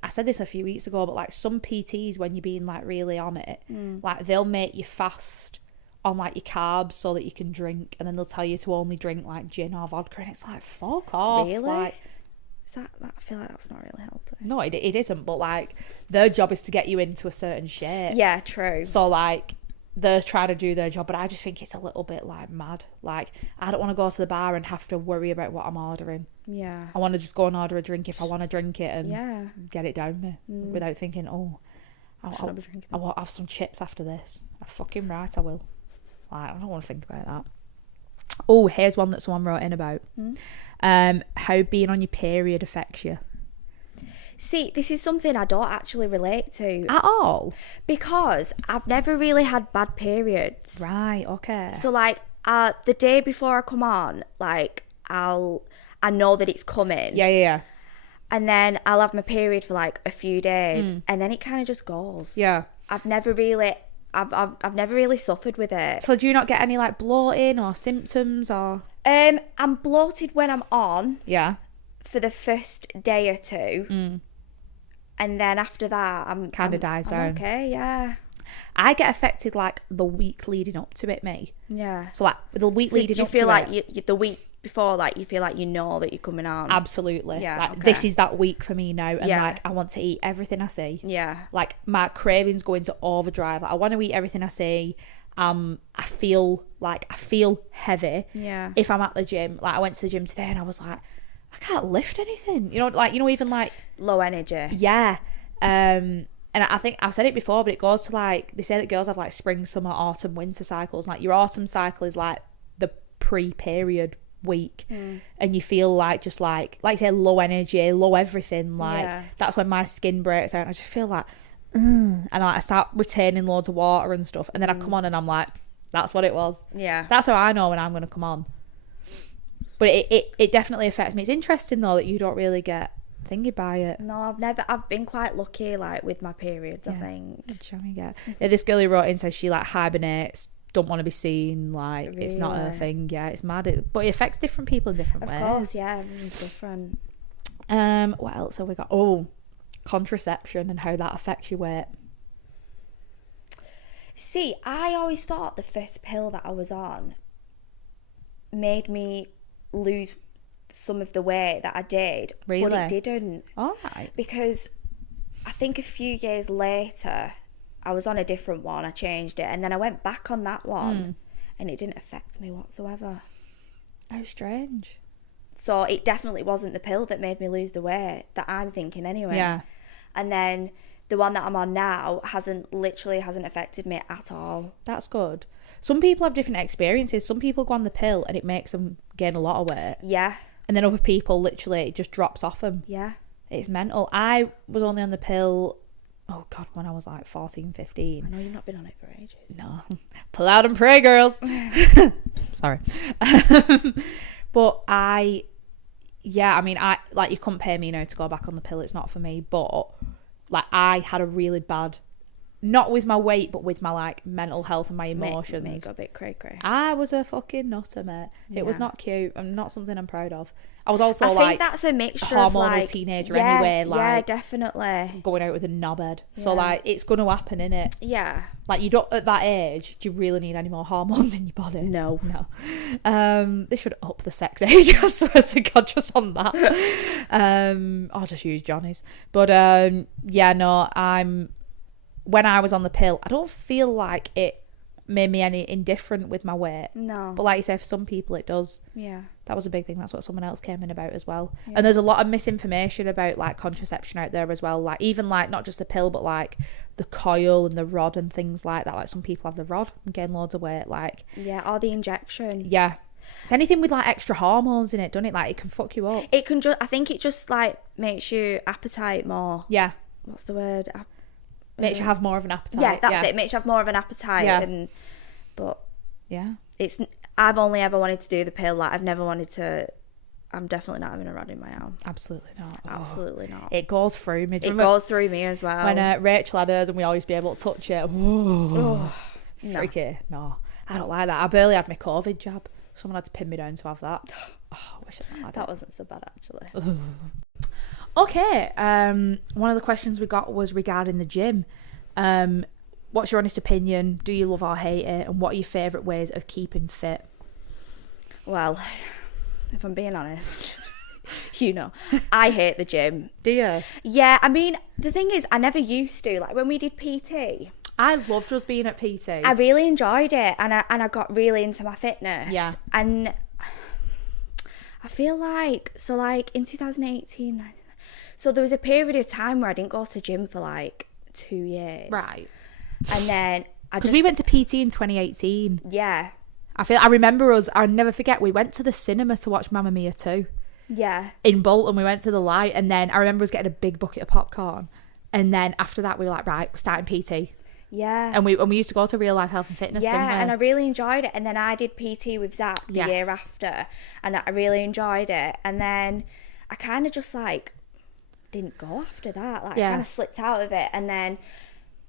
I said this a few weeks ago, but like some PTs, when you're being like really on it, like they'll make you fast on like your carbs so that you can drink, and then they'll tell you to only drink like gin or vodka, and it's like, fuck off. Really? Like, Is that, I feel like that's not really healthy. no, it isn't, but like their job is to get you into a certain shape. Yeah, true. So like they're trying to do their job, but I just think it's a little bit like mad. Like, I don't want to go to the bar and have to worry about what I'm ordering. Yeah. I want to just go and order a drink if I want to drink it and get it down me without thinking, oh, I'll have some chips after this. Fucking right, I will. Like, I don't want to think about that. Oh, here's one that someone wrote in about. How being on your period affects you. See, this is something I don't actually relate to. At all? Because I've never really had bad periods. Right, okay. So, like, the day before I come on, like, I know that it's coming. Yeah. And then I'll have my period for, like, a few days. And then it kind of just goes. Yeah. I've never really suffered with it. So do you not get any, like, bloating or symptoms or... I'm bloated when I'm on. Yeah. For the first day or two. And then after that, I'm dies down. Okay, yeah. I get affected, like, the week leading up to it, me. Yeah. So, like, the week leading up to it. Do you feel like the week before, like, you feel like you know that you're coming on? Absolutely. Yeah, like, okay. This is that week for me now. And, like, I want to eat everything I see. Yeah. Like, my cravings go into overdrive. Like, I want to eat everything I see. I feel heavy. Yeah. If I'm at the gym. Like, I went to the gym today and I was like, I can't lift anything. You know, like, even like... Low energy. Yeah. And I think I've said it before, but it goes to, like, they say that girls have, like, spring, summer, autumn, winter cycles. Like, your autumn cycle is, like, the pre-period week. And you feel, like, just, like you say, low energy, low everything. Like, that's when my skin breaks out. And I just feel like, and I start retaining loads of water and stuff. And then I come on and I'm like, that's what it was. Yeah. That's how I know when I'm going to come on. But it definitely affects me. It's interesting, though, that you don't really get thingy by it. No, I've been quite lucky, like, with my periods, I think. Yeah, this girl who wrote in says she, like, hibernates, don't want to be seen, like, Really? It's not her thing. Yeah, it's mad. But it affects different people in different ways. Of course, yeah, everyone's different. What else have we got? Oh, contraception and how that affects your weight. See, I always thought the first pill that I was on made me lose some of the weight that I did. Really? But it didn't. All right. Because I think a few years later, I was on a different one. I changed it. And then I went back on that one. And it didn't affect me whatsoever. How strange. So it definitely wasn't the pill that made me lose the weight, that I'm thinking anyway. Yeah. And then the one that I'm on now hasn't affected me at all. That's good. Some people have different experiences. Some people go on the pill and it makes them gain a lot of weight. Yeah. And then other people, literally, it just drops off them. Yeah. It's mental. I was only on the pill, oh God, when I was like 14, 15. I know you've not been on it for ages. No. Pull out and pray, girls. Sorry. But I like, you couldn't pay me now to go back on the pill. It's not for me. But, like, I had a really bad... Not with my weight, but with my, like, mental health and my emotions. Mate got a bit cray-cray. I was a fucking nutter, mate. It was not cute and not something I'm proud of. I was also, I think that's a mixture of, hormonal like... teenager anyway. Like, yeah, definitely. going out with a knobhead. So, like, it's going to happen, innit? Yeah. Like, you don't... At that age, do you really need any more hormones in your body? No. They should up the sex age, I swear to God, just on that. I'll just use Johnny's. But, yeah, no, when I was on the pill, I don't feel like it made me any indifferent with my weight. No. But like you say, for some people it does. Yeah. That was a big thing. That's what someone else came in about as well. Yeah. And there's a lot of misinformation about, like, contraception out there as well. Like, even, like, not just the pill, but, like, the coil and the rod and things like that. Like, some people have the rod and gain loads of weight. Like, yeah, or the injection. Yeah. It's anything with, like, extra hormones in it, doesn't it? Like, it can fuck you up. It can I think it just, like, makes you appetite more. Yeah. What's the word? Makes you have more of an appetite. Yeah, that's it. It makes you have more of an appetite. Yeah. But yeah, I've only ever wanted to do the pill. Like, I've never wanted to. I'm definitely not having a rod in my arm. Absolutely not. Absolutely not. It goes through me. It goes through me as well. When Rachel had hers and we always be able to touch it. Oh, freaky. No, I don't like that. I barely had my COVID jab. Someone had to pin me down to have that. Oh, I wish I had that wasn't so bad, actually. Okay, one of the questions we got was regarding the gym. What's your honest opinion? Do you love or hate it? And what are your favourite ways of keeping fit? Well, if I'm being honest, you know, I hate the gym. Do you? Yeah, I mean, the thing is, I never used to. Like, when we did PT, I loved us being at PT. I really enjoyed it, and I got really into my fitness. Yeah. And I feel like, so like in 2018, so there was a period of time where I didn't go to the gym for like 2 years. Right. And then because we went to PT in 2018. Yeah. I remember us, I'll never forget, we went to the cinema to watch Mamma Mia 2. Yeah. In Bolton, we went to the light, and then I remember us getting a big bucket of popcorn. And then after that, we were like, right, we're starting PT. Yeah. And we used to go to Real Life Health and Fitness, didn't we? Yeah, and I really enjoyed it. And then I did PT with Zach the year after, and I really enjoyed it. And then I kind of just like didn't go after that. Like I kind of slipped out of it, and then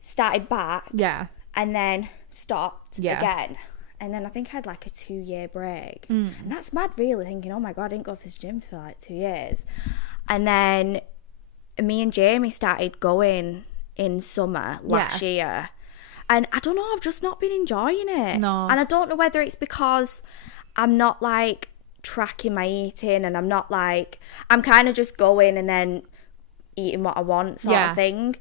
started back. Yeah. And then stopped again. And then I think I had like a 2-year break. And that's mad, really, thinking, oh my God, I didn't go to this gym for like 2 years. And then me and Jamie started going in summer last year. And I don't know, I've just not been enjoying it. No. And I don't know whether it's because I'm not like tracking my eating, and I'm not like, I'm kind of just going and then eating what I want sort of thing.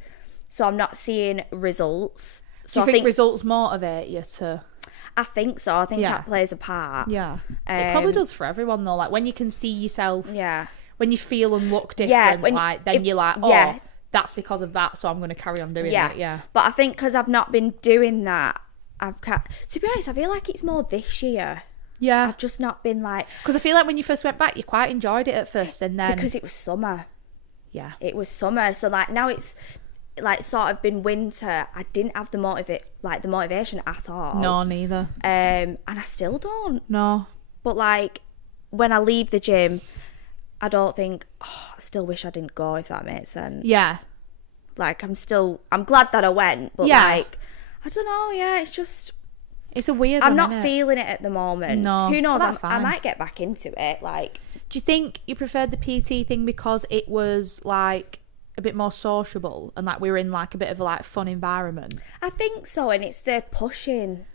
So I'm not seeing results. So Do you think results motivate you to... I think so. I think that plays a part. Yeah. It probably does for everyone though. Like when you can see yourself, when you feel and look different, then you're like, oh, that's because of that, so I'm going to carry on doing it. Yeah. But I think because I've not been doing that, to be honest, I feel like it's more this year. Yeah. I've just not been like... Because I feel like when you first went back, you quite enjoyed it at first, and then... Because it was summer. Yeah. It was summer. So like now it's like sort of been winter. I didn't have the motivation at all. No, neither. And I still don't. No. But like when I leave the gym, I don't think, oh, I still wish I didn't go, if that makes sense. Yeah. Like I'm glad that I went, but like I don't know, it's just, it's a weird I'm one, not feeling it at the moment. No. Who knows? Well, I might get back into it. Like, do you think you preferred the PT thing because it was like a bit more sociable and like we were in like a bit of a like fun environment? I think so, and it's the pushing.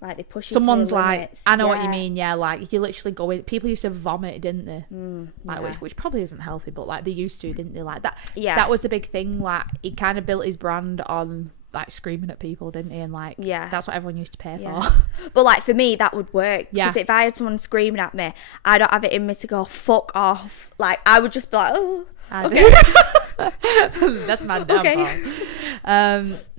Like they push you someone's to the like limits. I know what you mean, like you literally go in, people used to vomit, didn't they? Like which probably isn't healthy, but like they used to, didn't they? Like that that was the big thing. Like he kind of built his brand on like screaming at people, didn't he? And like that's what everyone used to pay for. But like for me that would work, because if I had someone screaming at me, I don't have it in me to go fuck off. Like I would just be like, oh, okay. That's my downfall.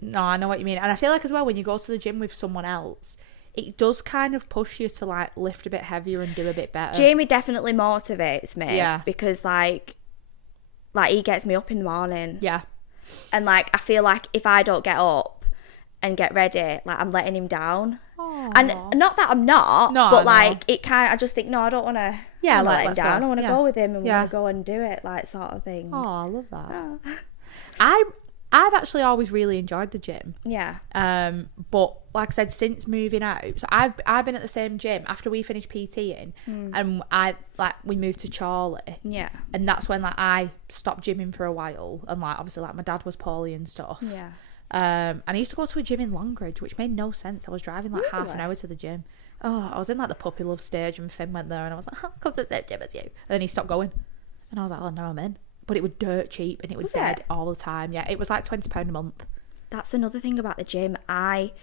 No, I know what you mean. And I feel like as well, when you go to the gym with someone else, it does kind of push you to like lift a bit heavier and do a bit better. Jamie definitely motivates me. Yeah. Because like he gets me up in the morning. Yeah. And like I feel like if I don't get up and get ready, like I'm letting him down. Aww. And not that I'm not, but like it kind of, I just think, no, I don't want to let him down. I want to go with him and we want to go and do it, like sort of thing. Oh, I love that. I've actually always really enjoyed the gym. Yeah. But like I said, since moving out, so I've been at the same gym after we finished PTing, and we moved to Charlie. Yeah. And that's when like I stopped gymming for a while, and like obviously like my dad was poorly and stuff. Yeah. And I used to go to a gym in Longridge, which made no sense. I was driving like half an hour to the gym. Oh, I was in like the puppy love stage, and Finn went there, and I was like, I'll come to the same gym as you. And then he stopped going, and I was like, oh, now I'm in. But it was dirt cheap, and it was dead all the time. Yeah, it was like £20 a month. That's another thing about the gym. I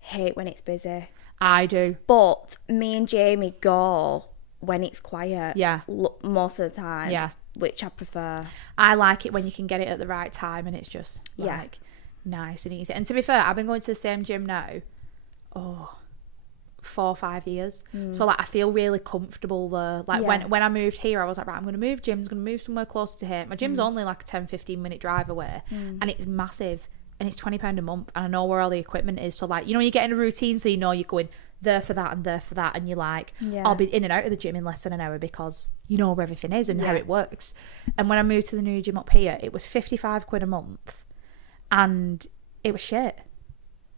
hate when it's busy. I do. But me and Jamie go when it's quiet. Yeah. Most of the time. Yeah. Which I prefer. I like it when you can get it at the right time, and it's just like nice and easy. And to be fair, I've been going to the same gym now 4 or 5 years. So like I feel really comfortable there. Like when I moved here, I was like, right, I'm going to move gyms, going to move somewhere closer to here. My gym's only like a 10-15 minute drive away, and it's massive, and it's £20 a month, and I know where all the equipment is. So like, you know, you get in a routine, so you know you're going there for that and there for that, and you're like, I'll be in and out of the gym in less than an hour because you know where everything is and how it works. And when I moved to the new gym up here, it was £55 a month, and it was shit.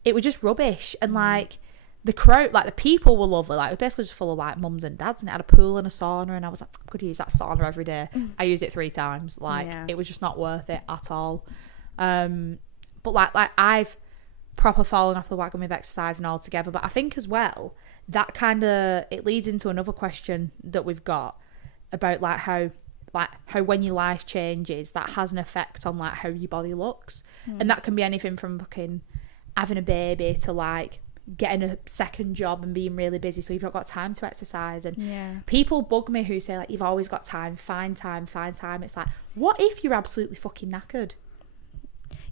It was just rubbish. And like the crowd, like the people were lovely. Like it was basically just full of like mums and dads, and it had a pool and a sauna, and I was like, I could use that sauna every day. I use it 3 times. Like it was just not worth it at all. But like I've proper fallen off the wagon with exercising altogether. But I think as well that kind of, it leads into another question that we've got about like how when your life changes, that has an effect on like how your body looks. And that can be anything from fucking having a baby to like getting a second job and being really busy, so you've not got time to exercise. And people bug me who say like, you've always got time, find time. It's like, what if you're absolutely fucking knackered?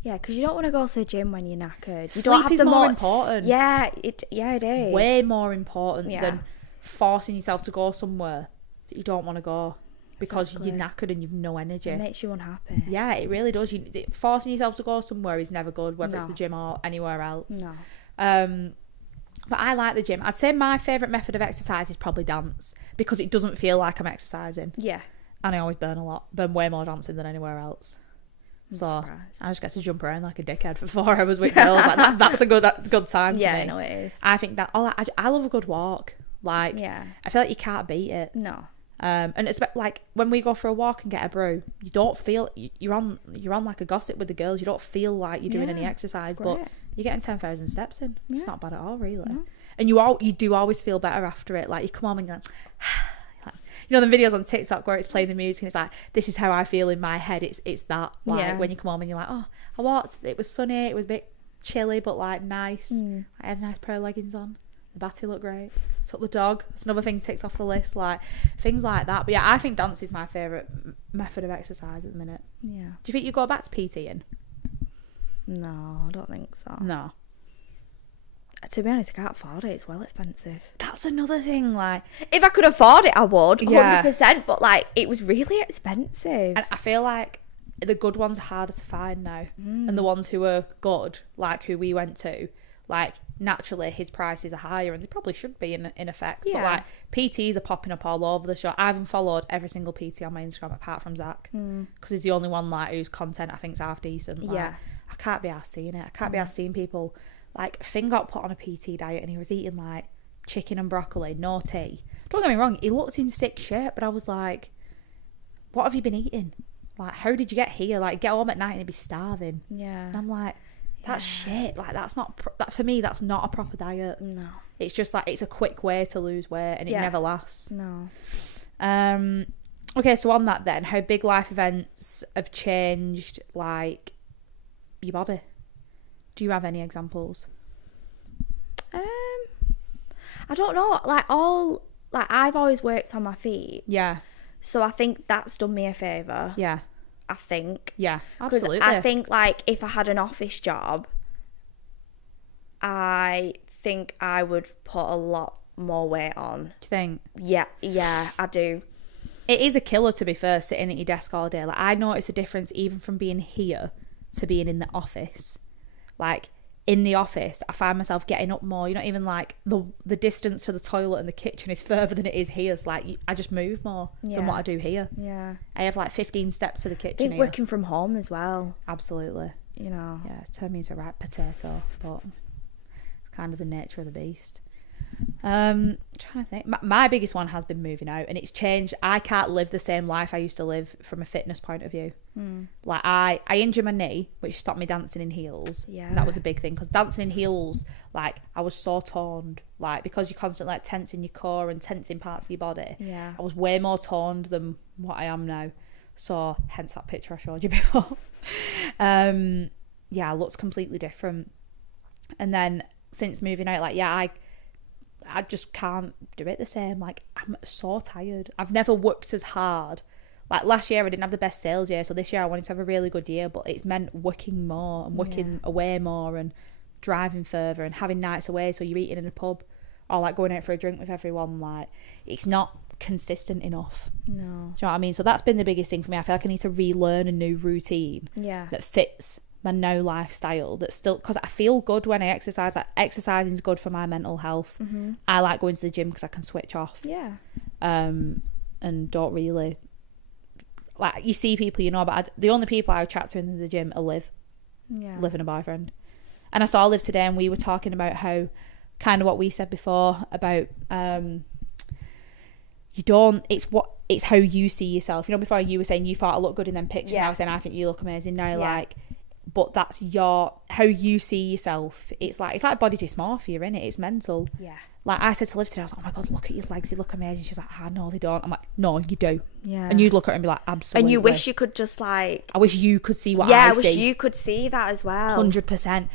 Yeah, because you don't want to go to the gym when you're knackered. You Sleep don't have is the more important. Yeah, it is. Way more important than forcing yourself to go somewhere that you don't want to go because you're knackered and you've no energy. It makes you unhappy. Yeah, it really does. Forcing yourself to go somewhere is never good, whether it's the gym or anywhere else. No. But I like the gym. I'd say my favourite method of exercise is probably dance, because it doesn't feel like I'm exercising. Yeah. And I always burn way more dancing than anywhere else. So I just get to jump around like a dickhead for 4 hours with girls. Like that's a good time to me. Yeah, no, it is. I think that I love a good walk. Like, I feel like you can't beat it. No. And it's like when we go for a walk and get a brew, you don't feel you're on like a gossip with the girls. You don't feel like you're doing any exercise, but you're getting 10,000 steps in. It's not bad at all, really. No. And you do always feel better after it. Like you come home and you're like, you know the videos on TikTok where it's playing the music and it's like, this is how I feel in my head. It's that, like when you come home and you're like, oh, I walked, it was sunny, it was a bit chilly but like nice. I had a nice pair of leggings on, the batty looked great, took the dog, that's another thing ticked off the list, like things like that. But yeah, I think dance is my favourite method of exercise at the minute. Do you think you go back to PTing? No, I don't think so. No. To be honest, I can't afford it. It's well expensive. That's another thing. Like, if I could afford it, I would, 100%. But like, it was really expensive. And I feel like the good ones are harder to find now, and the ones who are good, like who we went to, like naturally his prices are higher, and they probably should be in effect. But like PTs are popping up all over the show. I haven't followed every single PT on my Instagram apart from Zach, because he's the only one like whose content I think is half decent. Like, I can't be arsed seeing it. I can't be arsed seeing people. Like, Finn got put on a PT diet and he was eating like chicken and broccoli, no tea. Don't get me wrong, he looked in sick shape, but I was like, what have you been eating? Like, how did you get here? Like, get home at night and he'd be starving. Yeah. And I'm like, that's shit. Like, that's not that for me. That's not a proper diet. No. It's just like, it's a quick way to lose weight, and it never lasts. No. Okay, so on that then, how big life events have changed like your body? Do you have any examples? I don't know. Like I've always worked on my feet. Yeah. So I think that's done me a favour. Yeah. I think. Yeah, absolutely. Because I think like if I had an office job, I think I would put a lot more weight on. Do you think? Yeah, I do. It is a killer, to be fair, sitting at your desk all day. Like, I notice a difference even from being here to being in the office. Like, in the office, I find myself getting up more. You know, even like the distance to the toilet and the kitchen is further than it is here. So like, I just move more than what I do here. Yeah. I have like 15 steps to the kitchen. I think working from home as well. Absolutely. You know. Yeah, it's turned me into a right potato, but it's kind of the nature of the beast. Trying to think. My biggest one has been moving out, and it's changed. I can't live the same life I used to live from a fitness point of view. Like I injured my knee, which stopped me dancing in heels. Yeah, that was a big thing, because dancing in heels, like I was so toned, like because you're constantly like tensing your core and tensing parts of your body. Yeah, I was way more toned than what I am now. So hence that picture I showed you before. Yeah, looks completely different. And then since moving out, like I just can't do it the same. Like, I'm so tired. I've never worked as hard. Like, last year I didn't have the best sales year, so this year I wanted to have a really good year, but it's meant working more and working away more and driving further and having nights away, so you're eating in a pub or like going out for a drink with everyone. Like, it's not consistent enough. No. Do you know what I mean? So that's been the biggest thing for me. I feel like I need to relearn a new routine that fits my now lifestyle, that's still, because I feel good when I exercise. Like, exercising is good for my mental health. I like going to the gym because I can switch off. And don't really, like, you see people, you know, but the only people I would chat to in the gym are Liv and a boyfriend. And I saw Liv today, and we were talking about how, kind of what we said before about it's how you see yourself. You know, before you were saying you thought I look good in them pictures, and I was saying I think you look amazing now. Like, but that's your how you see yourself. It's like body dysmorphia, innit? It's mental. Yeah. Like I said to Liv today, I was like, oh my God, look at your legs, they look amazing. She was like, no, they don't. I'm like, no, you do. Yeah. And you'd look at her and be like, absolutely. And you wish you could just like... I wish you could see what I see. wish you could see that as well. 100%.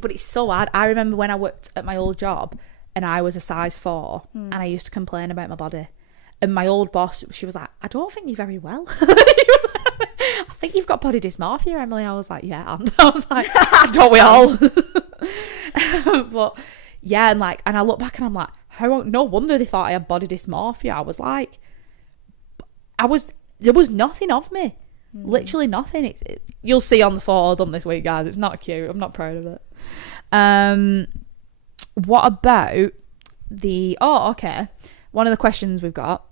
But it's so hard. I remember when I worked at my old job and I was a size 4 and I used to complain about my body. And my old boss, she was like, I don't think you're very well. I think you've got body dysmorphia, Emily. I was like, yeah. And I was like, don't we all? But yeah, and I look back and I'm like, no wonder they thought I had body dysmorphia. I was like, there was nothing of me. Literally nothing. You'll see on the photo done this week, guys. It's not cute. I'm not proud of it. What about okay. One of the questions we've got.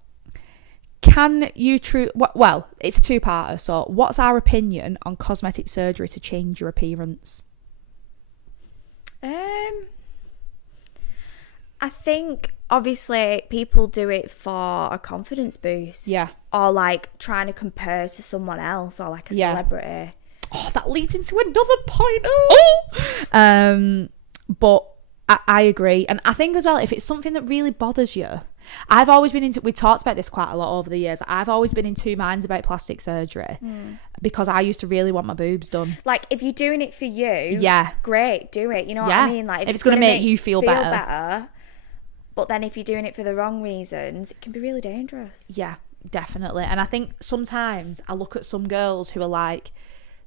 Can you well, it's a two-parter. So what's our opinion on cosmetic surgery to change your appearance? I think obviously people do it for a confidence boost. Yeah. Or like trying to compare to someone else or like a celebrity. Oh, that leads into another point. But I agree. And I think as well, if it's something that really bothers you, I've always been we talked about this quite a lot over the years. I've always been in two minds about plastic surgery because I used to really want my boobs done. Like if you're doing it for you, great, do it. You know what I mean? Like if it's going to make you feel better. But then if you're doing it for the wrong reasons, it can be really dangerous. Yeah, definitely. And I think sometimes I look at some girls who are like,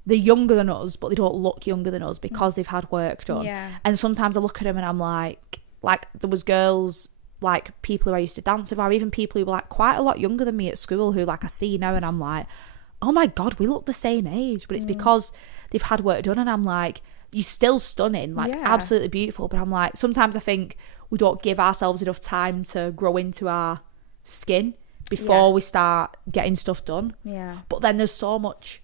they're younger than us, but they don't look younger than us because they've had work done. Yeah. And sometimes I look at them and I'm like there was girls, like people who I used to dance with, or even people who were like quite a lot younger than me at school who like I see now and I'm like, oh my God, we look the same age. But it's because they've had work done and I'm like, you're still stunning, like absolutely beautiful. But I'm like, sometimes I think we don't give ourselves enough time to grow into our skin before we start getting stuff done. Yeah. But then there's so much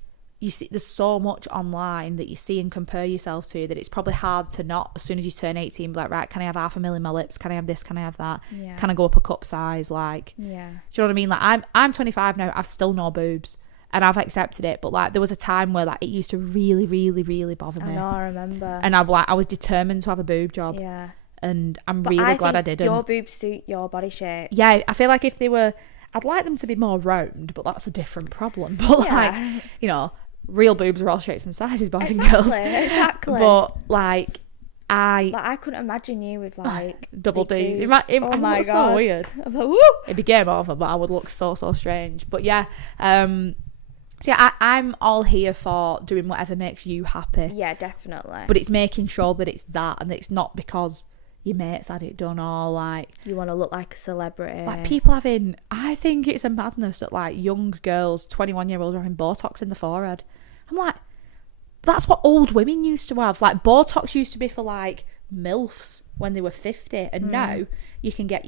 online that you see and compare yourself to that it's probably hard to not, as soon as you turn 18, be like, right, can I have 500,000 in my lips? Can I have this? Can I have that? Yeah. Can I go up a cup size? Like, do you know what I mean? Like, I'm 25 now. I've still no boobs. And I've accepted it, but like there was a time where like it used to really, really, really bother me. I know, I remember. And I was determined to have a boob job. Yeah. And I'm really glad I didn't. Your boobs suit your body shape. Yeah, I feel like if they were, I'd like them to be more round, but that's a different problem. But like, you know, real boobs are all shapes and sizes, boys and girls. Exactly. But like I couldn't imagine you with like double D's. It might look so weird. I'm like, woo! It'd be game over, but I would look so strange. But yeah, so yeah, I'm all here for doing whatever makes you happy. Yeah, definitely. But it's making sure that it's that and that it's not because your mates had it done or like... You want to look like a celebrity. Like people having... I think it's a madness that like young girls, 21-year-olds are having Botox in the forehead. I'm like, that's what old women used to have. Like Botox used to be for like MILFs when they were 50 and now you can get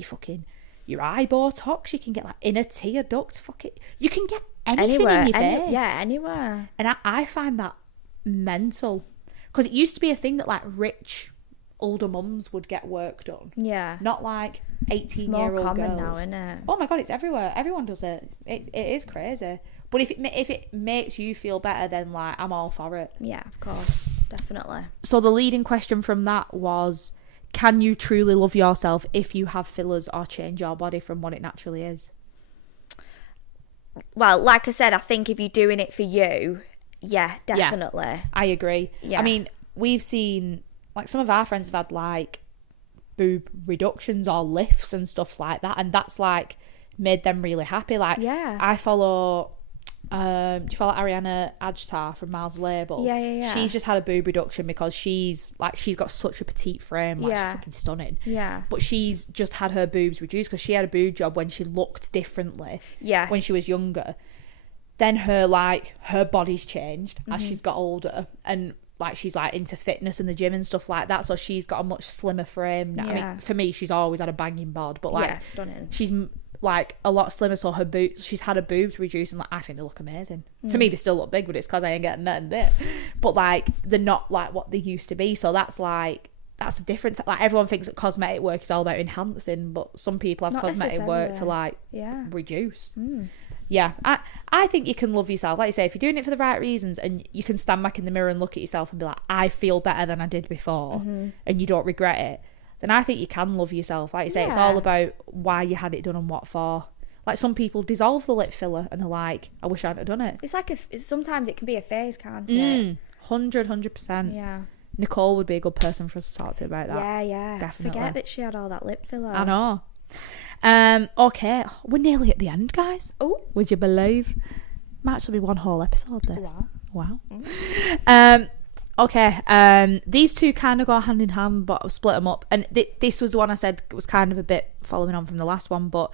your eye Botox, you can get like inner tear duct, you can get anything in your face. Yeah, anywhere. And I find that mental. Because it used to be a thing that like rich older mums would get work done. Yeah. Not like 18-year-old girls. It's more common now, isn't it? Oh my God, it's everywhere. Everyone does it. It is crazy. But if it makes you feel better, then like I'm all for it. Yeah, of course. Definitely. So the leading question from that was, can you truly love yourself if you have fillers or change your body from what it naturally is? Well, like I said, I think if you're doing it for you, yeah, definitely. Yeah, I agree. Yeah. I mean, we've seen, like, some of our friends have had, like, boob reductions or lifts and stuff like that, and that's, like, made them really happy. Like, I follow... do you follow Ariana Ajtar from Miles Label? Yeah. She's just had a boob reduction because she's got such a petite frame, like she's fucking stunning. Yeah. But she's just had her boobs reduced because she had a boob job when she looked differently. Yeah. When she was younger. Then her body's changed as she's got older, and like she's like into fitness in the gym and stuff like that. So she's got a much slimmer frame now. Yeah. I mean, for me, she's always had a banging bod, but like stunning. She's like a lot slimmer, so she's had her boobs reduced, and like I think they look amazing. To me they still look big, but it's because I ain't getting nothing bit. But like they're not like what they used to be, so that's the difference. Like everyone thinks that cosmetic work is all about enhancing, but some people have cosmetic work to like reduce. Yeah, I think you can love yourself. Like you say, if you're doing it for the right reasons and you can stand back in the mirror and look at yourself and be like, I feel better than I did before, and you don't regret it, then I think you can love yourself. Like you say, it's all about why you had it done and what for. Like some people dissolve the lip filler and they're like, I wish I hadn't have done it. It's like sometimes it can be a phase, can't it? 100%. Yeah. Nicole would be a good person for us to talk to about that. Yeah. Definitely. Forget that she had all that lip filler. I know. Okay, we're nearly at the end, guys. Oh, would you believe? Might actually be one whole episode. This. Wow. Okay. These two kind of go hand in hand, but I'll split them up. And this was the one I said was kind of a bit following on from the last one, but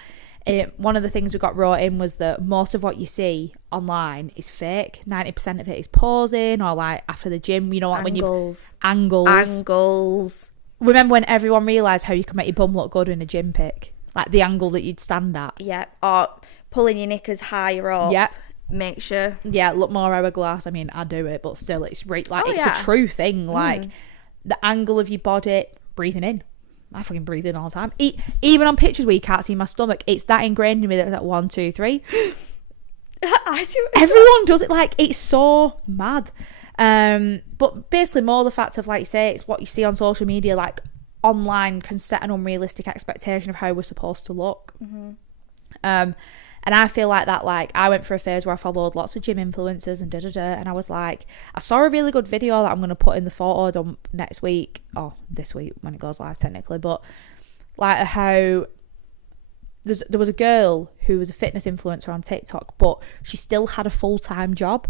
one of the things we got wrote in was that most of what you see online is fake. 90% of it is posing or like after the gym. You know what? Angles. Remember when everyone realised how you can make your bum look good in a gym pic? Like the angle that you'd stand at. Yeah. Or pulling your knickers higher up. Yep. Make sure. Yeah, look more hourglass. I mean, I do it, but still, it's it's a true thing. Like the angle of your body, breathing in. I fucking breathe in all the time. Even on pictures where you can't see my stomach, it's that ingrained in me that it's like 1, 2, 3. Everyone does it. Like, it's so mad. But basically more the fact of, like you say, it's what you see on social media, like online can set an unrealistic expectation of how we're supposed to look. And I feel like that, like, I went for a phase where I followed lots of gym influencers and and I was like, I saw a really good video that I'm going to put in the photo dump next week, or this week when it goes live technically, but like how there was a girl who was a fitness influencer on TikTok, but she still had a full-time job.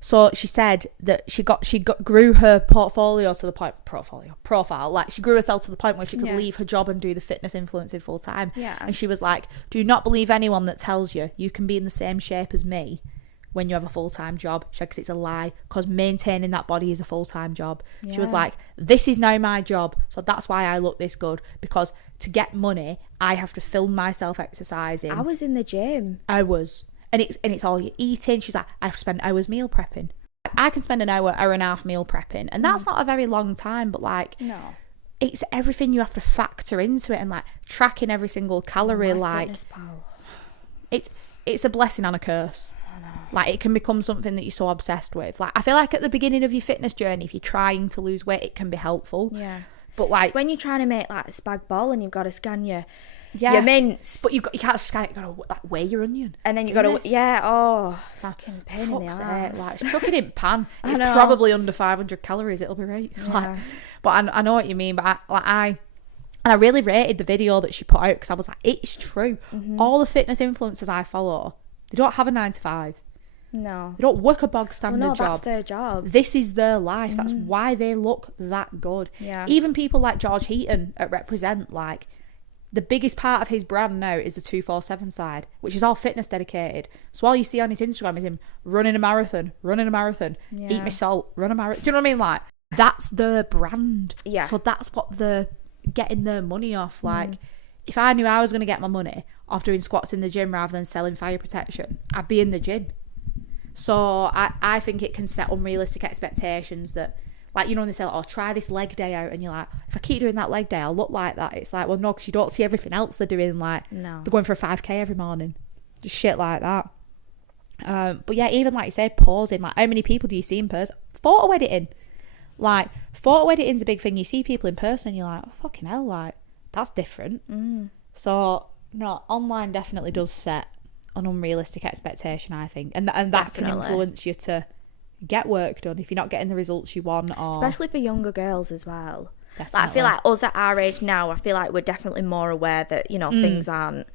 So she said that she grew her profile, like she grew herself to the point where she could leave her job and do the fitness influencing full time. Yeah. And she was like, do not believe anyone that tells you can be in the same shape as me when you have a full-time job. She said, because it's a lie, because maintaining that body is a full-time job. Yeah. She was like, this is now my job, so that's why I look this good, because to get money I have to film myself exercising. I was in the gym. And it's all you're eating. She's like, I spend hours meal prepping. I can spend an hour and a half meal prepping. And that's not a very long time, but like, no, it's everything you have to factor into it, and like tracking every single calorie. It's a blessing and a curse. I know. Like, it can become something that you're so obsessed with. Like, I feel like at the beginning of your fitness journey, if you're trying to lose weight, it can be helpful. Yeah. But like, it's when you're trying to make like a spag bol and you've got to scan your mince, but you can't scan it. You got to like weigh your onion, and then you got to fucking pain in the ass. Like, chuck it in pan. It's probably under 500 calories. It'll be right. Yeah. Like, but I know what you mean. But I really rated the video that she put out, because I was like, it's true. All the fitness influencers I follow, they don't have a 9 to 5. No. They don't work a bog standard job. That's their job. This is their life. That's why they look that good. Yeah. Even people like George Heaton at Represent, like, the biggest part of his brand now is the 247 side, which is all fitness dedicated. So all you see on his Instagram is him running a marathon, eat my salt, run a marathon. Do you know what I mean? Like, that's their brand. Yeah. So that's what they're getting their money off. Like, if I knew I was going to get my money off doing squats in the gym rather than selling fire protection, I'd be in the gym. So I think it can set unrealistic expectations that, like, you know, when they say, like, oh, try this leg day out, and you're like, if I keep doing that leg day, I'll look like that. It's like, well, no, because you don't see everything else they're doing. Like, no, they're going for a 5k every morning, just shit like that. But yeah, even like you say, posing, like, how many people do you see in person? Photo editing, like, photo editing's a big thing. You see people in person and you're like, oh, fucking hell, like, that's different. So no, online definitely does set an unrealistic expectation, I think, and that can influence you to get work done if you're not getting the results you want, or especially for younger girls as well. Definitely. Like, I feel like us at our age now, I feel like we're definitely more aware that, you know, things aren't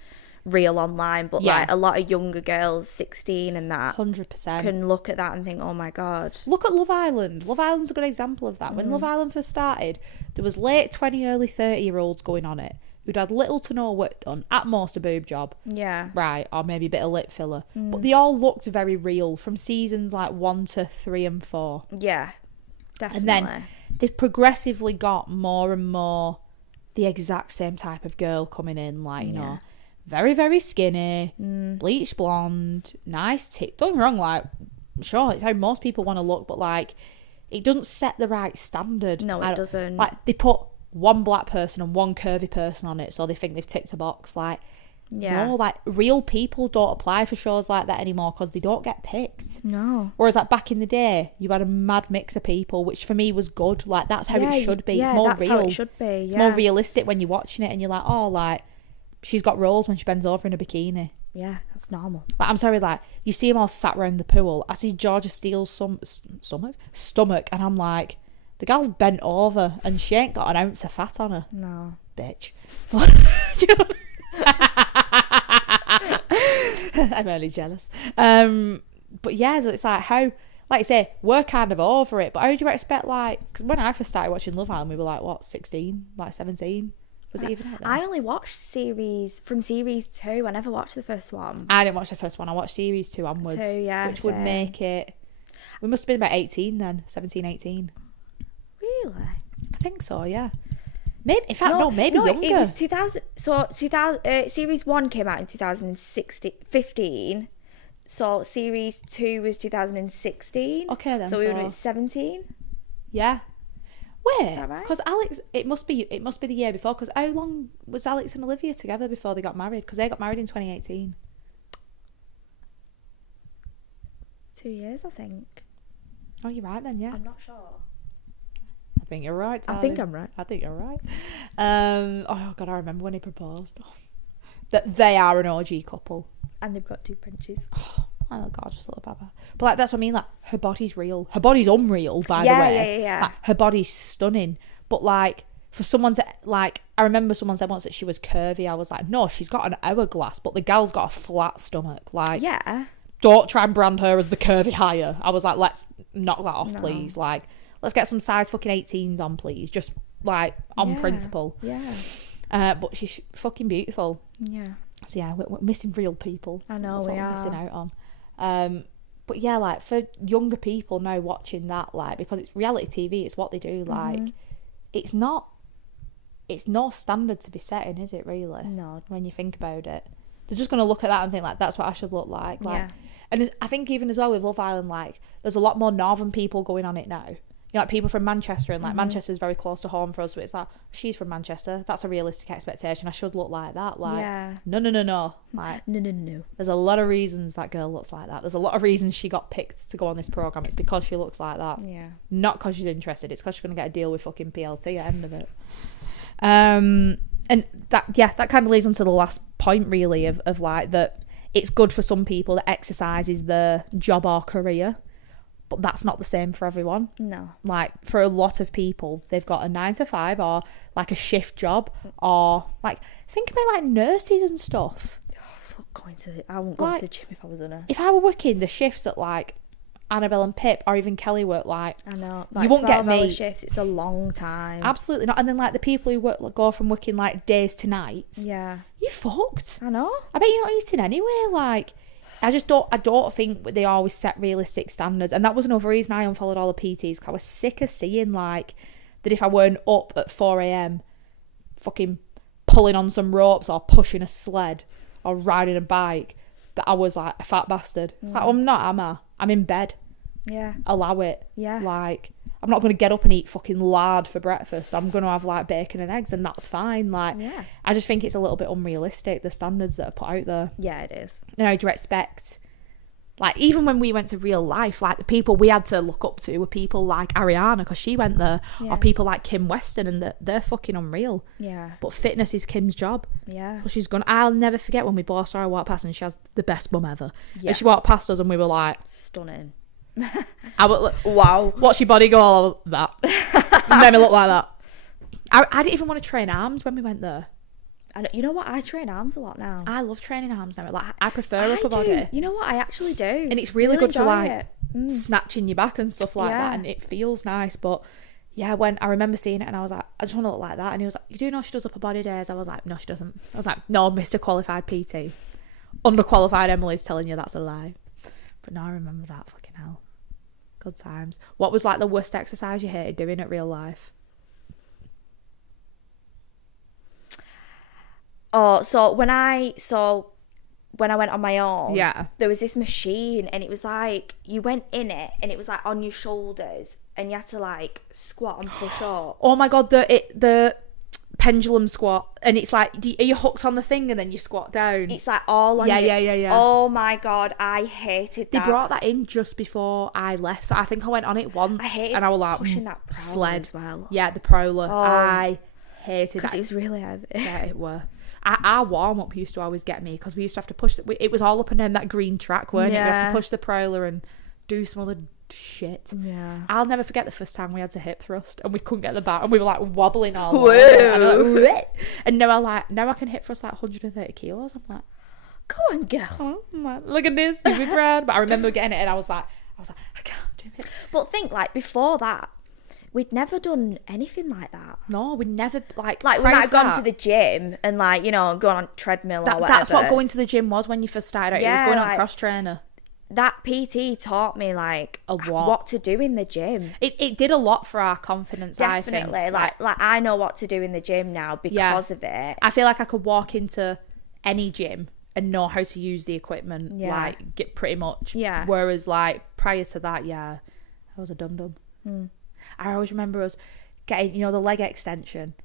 real online, but like a lot of younger girls, 16 and that, 100% can look at that and think, oh my god. Look at Love Island. Love Island's a good example of that. When Love Island first started, there was late 20, early 30-year-olds going on it who'd had little to no work done, at most a boob job, right, or maybe a bit of lip filler, but they all looked very real from seasons like 1 to 3 and 4. Yeah, definitely. And then they've progressively got more and more the exact same type of girl coming in, like, you know, very, very skinny, bleach blonde, nice tip. Don't get me wrong, like, sure, it's how most people want to look, but like, it doesn't set the right standard. No, it doesn't. Like, they put one black person and one curvy person on it, so they think they've ticked a box. Like, Yeah. No, like, real people don't apply for shows like that anymore because they don't get picked. No. Whereas, like, back in the day, you had a mad mix of people, which for me was good. Like, that's how it should be. Yeah, it's more that's real. how it should be. It's more realistic when you're watching it and you're like, oh, like, she's got rolls when she bends over in a bikini. Yeah, that's normal. Like, I'm sorry, like, you see them all sat around the pool. I see Georgia Steele's stomach, and I'm like, the girl's bent over and she ain't got an ounce of fat on her. No. Bitch. I'm only jealous. But yeah, it's like, how, like you say, we're kind of over it, but how do you expect, like, because when I first started watching Love Island, we were like, what, 16, like 17? Was it even out then? I only watched series 2. I never watched the first one. I didn't watch the first one. I watched series 2 onwards. 2, yeah, which would make it, we must have been about 18 then, 17, 18. Really? I think so, yeah. Maybe, in fact, maybe younger. It was 2000. So 2000. Series 1 came out in 2015. So series 2 was 2016. Okay then. So we would have been 17. Yeah. Wait, Is that right? because Alex, it must be the year before. Because how long was Alex and Olivia together before they got married? Because they got married in 2018. 2 years, I think. Oh, you're right then. Yeah. I'm not sure. I think you're right. I think I'm right. I think you're right. Oh god, I remember when he proposed. That they are an OG couple, And they've got 2 Frenchies. Oh god, just little baba. But like, that's what I mean. Like, her body's real. Her body's unreal, by the way. Yeah. Like, her body's stunning. But like, for someone to, like, I remember someone said once that she was curvy. I was like, no, she's got an hourglass, but the gal's got a flat stomach. Like, Yeah. don't try and brand her as the curvy hire. I was like, let's knock that off, please. Like, let's get some size fucking 18s on, please. Just like on principle. Yeah. But she's fucking beautiful. Yeah. So yeah, we're missing real people. I know. That's what we we're are missing out on. But yeah, like, for younger people now watching that, like, because it's reality TV, it's what they do. Like, it's no standard to be setting, is it? Really? No. When you think about it, they're just gonna look at that and think, like, that's what I should look like. Like, and I think even as well with Love Island, like, there's a lot more northern people going on it now. You know, like, people from Manchester, and like, Manchester's very close to home for us, so it's like, she's from Manchester, that's a realistic expectation, I should look like that. Like, no. Like, no. there's a lot of reasons that girl looks like that. There's a lot of reasons she got picked to go on this programme. It's because she looks like that. Yeah. Not because she's interested. It's because she's going to get a deal with fucking PLT at the end of it. And that kind of leads on to the last point, really, of like, that it's good for some people that exercise is their job or career. But that's not the same for everyone. No. Like, for a lot of people, they've got a 9 to 5 or like a shift job, or like, think about like nurses and stuff. I wouldn't go to the gym if I was a nurse. If I were working the shifts at like Annabelle and Pip, or even Kelly work, like, I know, like, you won't get me. Shifts, it's a long time. Absolutely not. And then like the people who work, like, go from working like days to nights. Yeah. You fucked. I know. I bet you're not eating anyway. Like, I don't think they always set realistic standards. And that was another reason I unfollowed all the PTs, because I was sick of seeing, like, that if I weren't up at 4 a.m, fucking pulling on some ropes or pushing a sled or riding a bike, that I was like a fat bastard. It's like, I'm not, am I? I'm in bed. Yeah. Allow it. Yeah. Like, I'm not going to get up and eat fucking lard for breakfast. I'm going to have like bacon and eggs, and that's fine. Like, I just think it's a little bit unrealistic, the standards that are put out there. Yeah, it is. You know, do you expect, like, even when we went to real life, like, the people we had to look up to were people like Ariana, because she went there, or people like Kim Weston, and they're fucking unreal. Yeah. But fitness is Kim's job. Yeah. Well, I'll never forget when we both saw her walk past, and she has the best bum ever. Yeah. And she walked past us, and we were like, stunning. I was like, wow. What's your body goal? I was that. Made me look like that. I didn't even want to train arms when we went there. You know what? I train arms a lot now. I love training arms now. Like, I prefer upper body. You know what? I actually do. And it's really good for like it. snatching your back and stuff like that, and it feels nice. But yeah, when I remember seeing it, and I was like, I just want to look like that. And he was like, you do know she does upper body days? I was like, no, she doesn't. I was like, no, Mr. Qualified PT. Underqualified Emily's telling you that's a lie. But no, I remember that. Fucking hell. Good times. What was like the worst exercise you hated doing at real life? Oh, so when I went on my own, there was this machine, and it was like, you went in it, and it was like on your shoulders, and you had to like squat and push up. Oh my god, the pendulum squat, and it's like, are you hooked on the thing and then you squat down? It's like all on Yeah. Oh my God, I hated that. They brought that in just before I left, so I think I went on it once. I hated and I was like, pushing that prowler sled as well. Yeah, the prowler. I hated that. Because it was really heavy. Yeah, it were. Our warm-up used to always get me, because we used to have to push it was all up and down that green track, weren't it? You have to push the prowler and do some other shit. Yeah. I'll never forget the first time we had to hip thrust and we couldn't get the bar, and we were like wobbling all Whoa. over. And now I can hip thrust like 130 kilos. I'm like, Go on, girl. oh my, look at this, you'll be proud. But I remember getting it and I was like, I can't do it. But think, like, before that, we'd never done anything like that. No, we never, like we might have gone to the gym and, like, you know, go on a treadmill or whatever. That's what going to the gym was when you first started out. Yeah, it was going on like, cross trainer. That PT taught me, like, what to do in the gym. It did a lot for our confidence. Definitely. I think. Like I know what to do in the gym now because of it. I feel like I could walk into any gym and know how to use the equipment. Yeah. Like, get pretty much. Yeah. Whereas, like, prior to that, I was a dum-dum. I always remember us getting, the leg extension.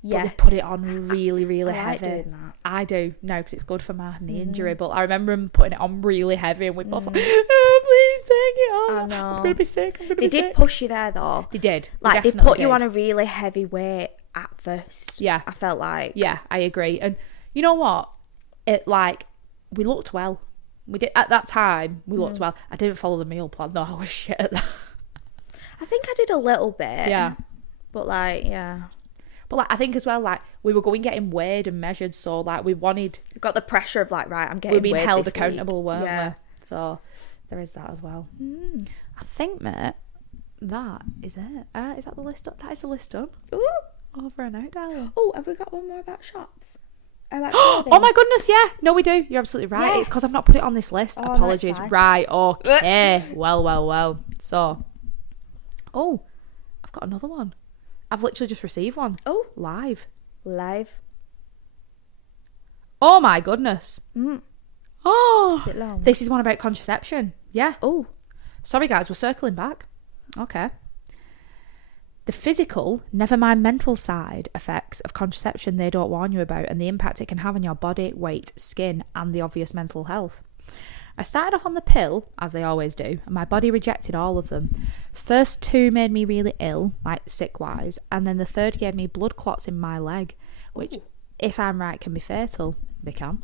Yeah, they put it on really, really heavy. I like doing that. I do, no, because it's good for my knee injury. But I remember them putting it on really heavy, and we both like, oh, please take it off. I know. I'm gonna be sick. They did push you there though. They did. Like, they put you on a really heavy weight at first. Yeah, I felt like. Yeah, I agree. And you know what? We looked well. We did at that time. We looked well. I didn't follow the meal plan. No, I was shit at that. I think I did a little bit. Yeah, but like, yeah. But like, I think as well, like, we were getting weighed and measured, so like we got the pressure of like, right, I'm getting. We're being weighed held this accountable, week. weren't we? So there is that as well. I think, mate, that is it. Is that the list done? That is the list done. Ooh, over and out, darling. Oh, have we got one more about shops? Oh my goodness, yeah. No, we do. You're absolutely right. Yeah. It's because I've not put it on this list. Oh, Apologies. no, Right, okay. Well. So, I've got another one. I've literally just received one. Oh. Live. Oh my goodness. Is it long? This is one about contraception. Yeah. Oh. Sorry, guys. We're circling back. Okay. The physical, never mind mental side effects of contraception they don't warn you about, and the impact it can have on your body, weight, skin, and the obvious mental health. I started off on the pill, as they always do, and my body rejected all of them. First 2 made me really ill, like sick-wise, and then the third gave me blood clots in my leg, which, if I'm right, can be fatal. They can.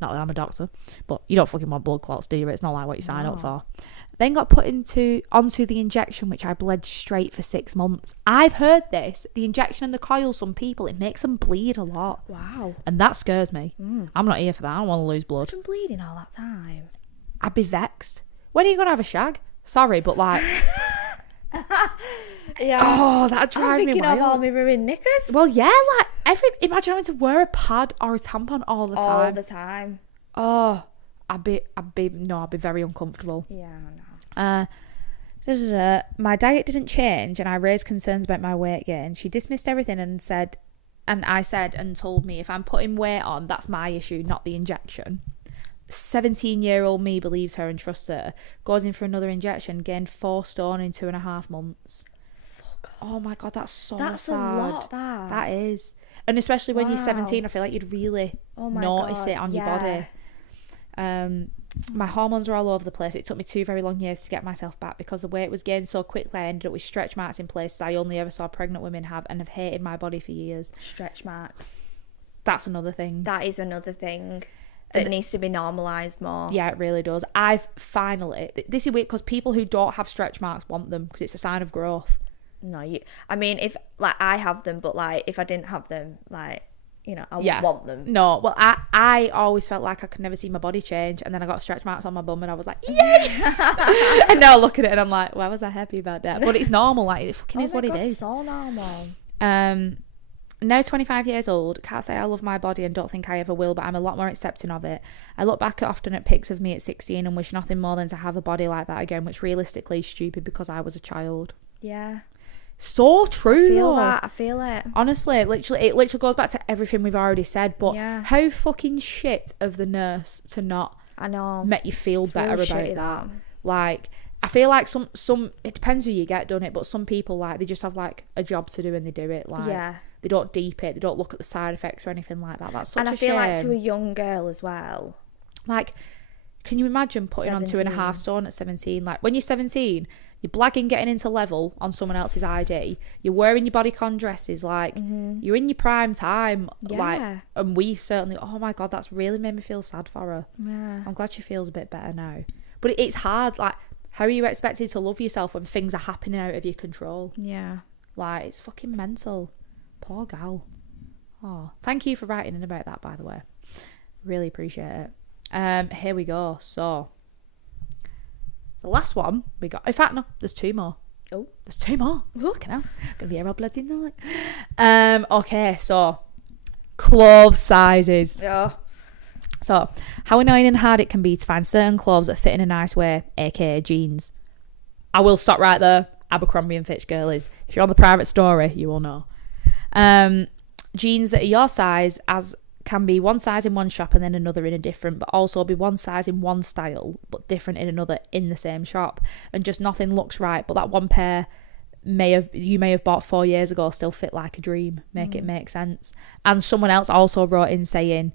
Not that I'm a doctor, but you don't fucking want blood clots, do you? It's not like what you sign up for. Then got put onto the injection, which I bled straight for 6 months. I've heard this. The injection and the coil, some people, it makes them bleed a lot. Wow. And that scares me. I'm not here for that. I don't want to lose blood. Imagine bleeding all that time. I'd be vexed. When are you going to have a shag? Sorry, but like... Yeah. Oh, that'd drive me thinking wild. of all my ruined knickers. Well, yeah, like, imagine having to wear a pad or a tampon all the time. All the time. Oh, I'd be very uncomfortable. Yeah, no. My diet didn't change, and I raised concerns about my weight gain. She dismissed everything and told me if I'm putting weight on, that's my issue, not the injection. 17-year-old me believes her and trusts her. Goes in for another injection, gained 4 stone in 2.5 months. Fuck. Oh my god, that's so sad. That's a lot. That is, and especially when you're 17, I feel like you'd really notice it on your body. My hormones were all over the place. It took me 2 very long years to get myself back because the weight was gained so quickly. I ended up with stretch marks in places I only ever saw pregnant women have, and have hated my body for years. Stretch marks. That's another thing. That is another thing that needs to be normalised more. Yeah, it really does. I've finally... This is weird because people who don't have stretch marks want them because it's a sign of growth. No, I mean, if, like, I have them, but, like, if I didn't have them, like... I would want them. No, well, I always felt like I could never see my body change, and then I got stretch marks on my bum, and I was like, yay! And now I look at it, and I'm like, why was I happy about that? But it's normal, like, it fucking is what it is. So normal. Now 25 years old, can't say I love my body and don't think I ever will, but I'm a lot more accepting of it. I look back often at pics of me at 16 and wish nothing more than to have a body like that again, which realistically is stupid because I was a child. Yeah. So true. I feel it. Honestly, it literally goes back to everything we've already said, but how fucking shit of the nurse to not make you feel better about that. Like, I feel like some it depends who you get, don't it? But some people, like, they just have like a job to do and they do it. Like, they don't deep it, they don't look at the side effects or anything like that. That's such a shame. And I feel like to a young girl as well. Like, can you imagine putting 17. on 2.5 stone at 17? Like, when you're 17, you're blagging getting into level on someone else's ID. You're wearing your bodycon dresses. Like, you're in your prime time. Yeah. Like, and we certainly, oh my God, that's really made me feel sad for her. Yeah. I'm glad she feels a bit better now. But it's hard. Like, how are you expected to love yourself when things are happening out of your control? Yeah. Like, it's fucking mental. Poor gal. Oh, thank you for writing in about that, by the way. Really appreciate it. Here we go. So, the last one we got. In fact, no, there's 2 more. Oh, there's 2 more. Fucking hell. Gonna be a real bloody night. Okay, so clothes sizes. Yeah. So, how annoying and hard it can be to find certain clothes that fit in a nice way, aka jeans. I will stop right there. Abercrombie and Fitch girlies. If you're on the private story, you will know. Jeans that are your size as can be one size in one shop and then another in a different, but also be one size in one style but different in another in the same shop, and just nothing looks right, but that one pair you may have bought 4 years ago still fit like a dream. Make it make sense. And someone else also wrote in saying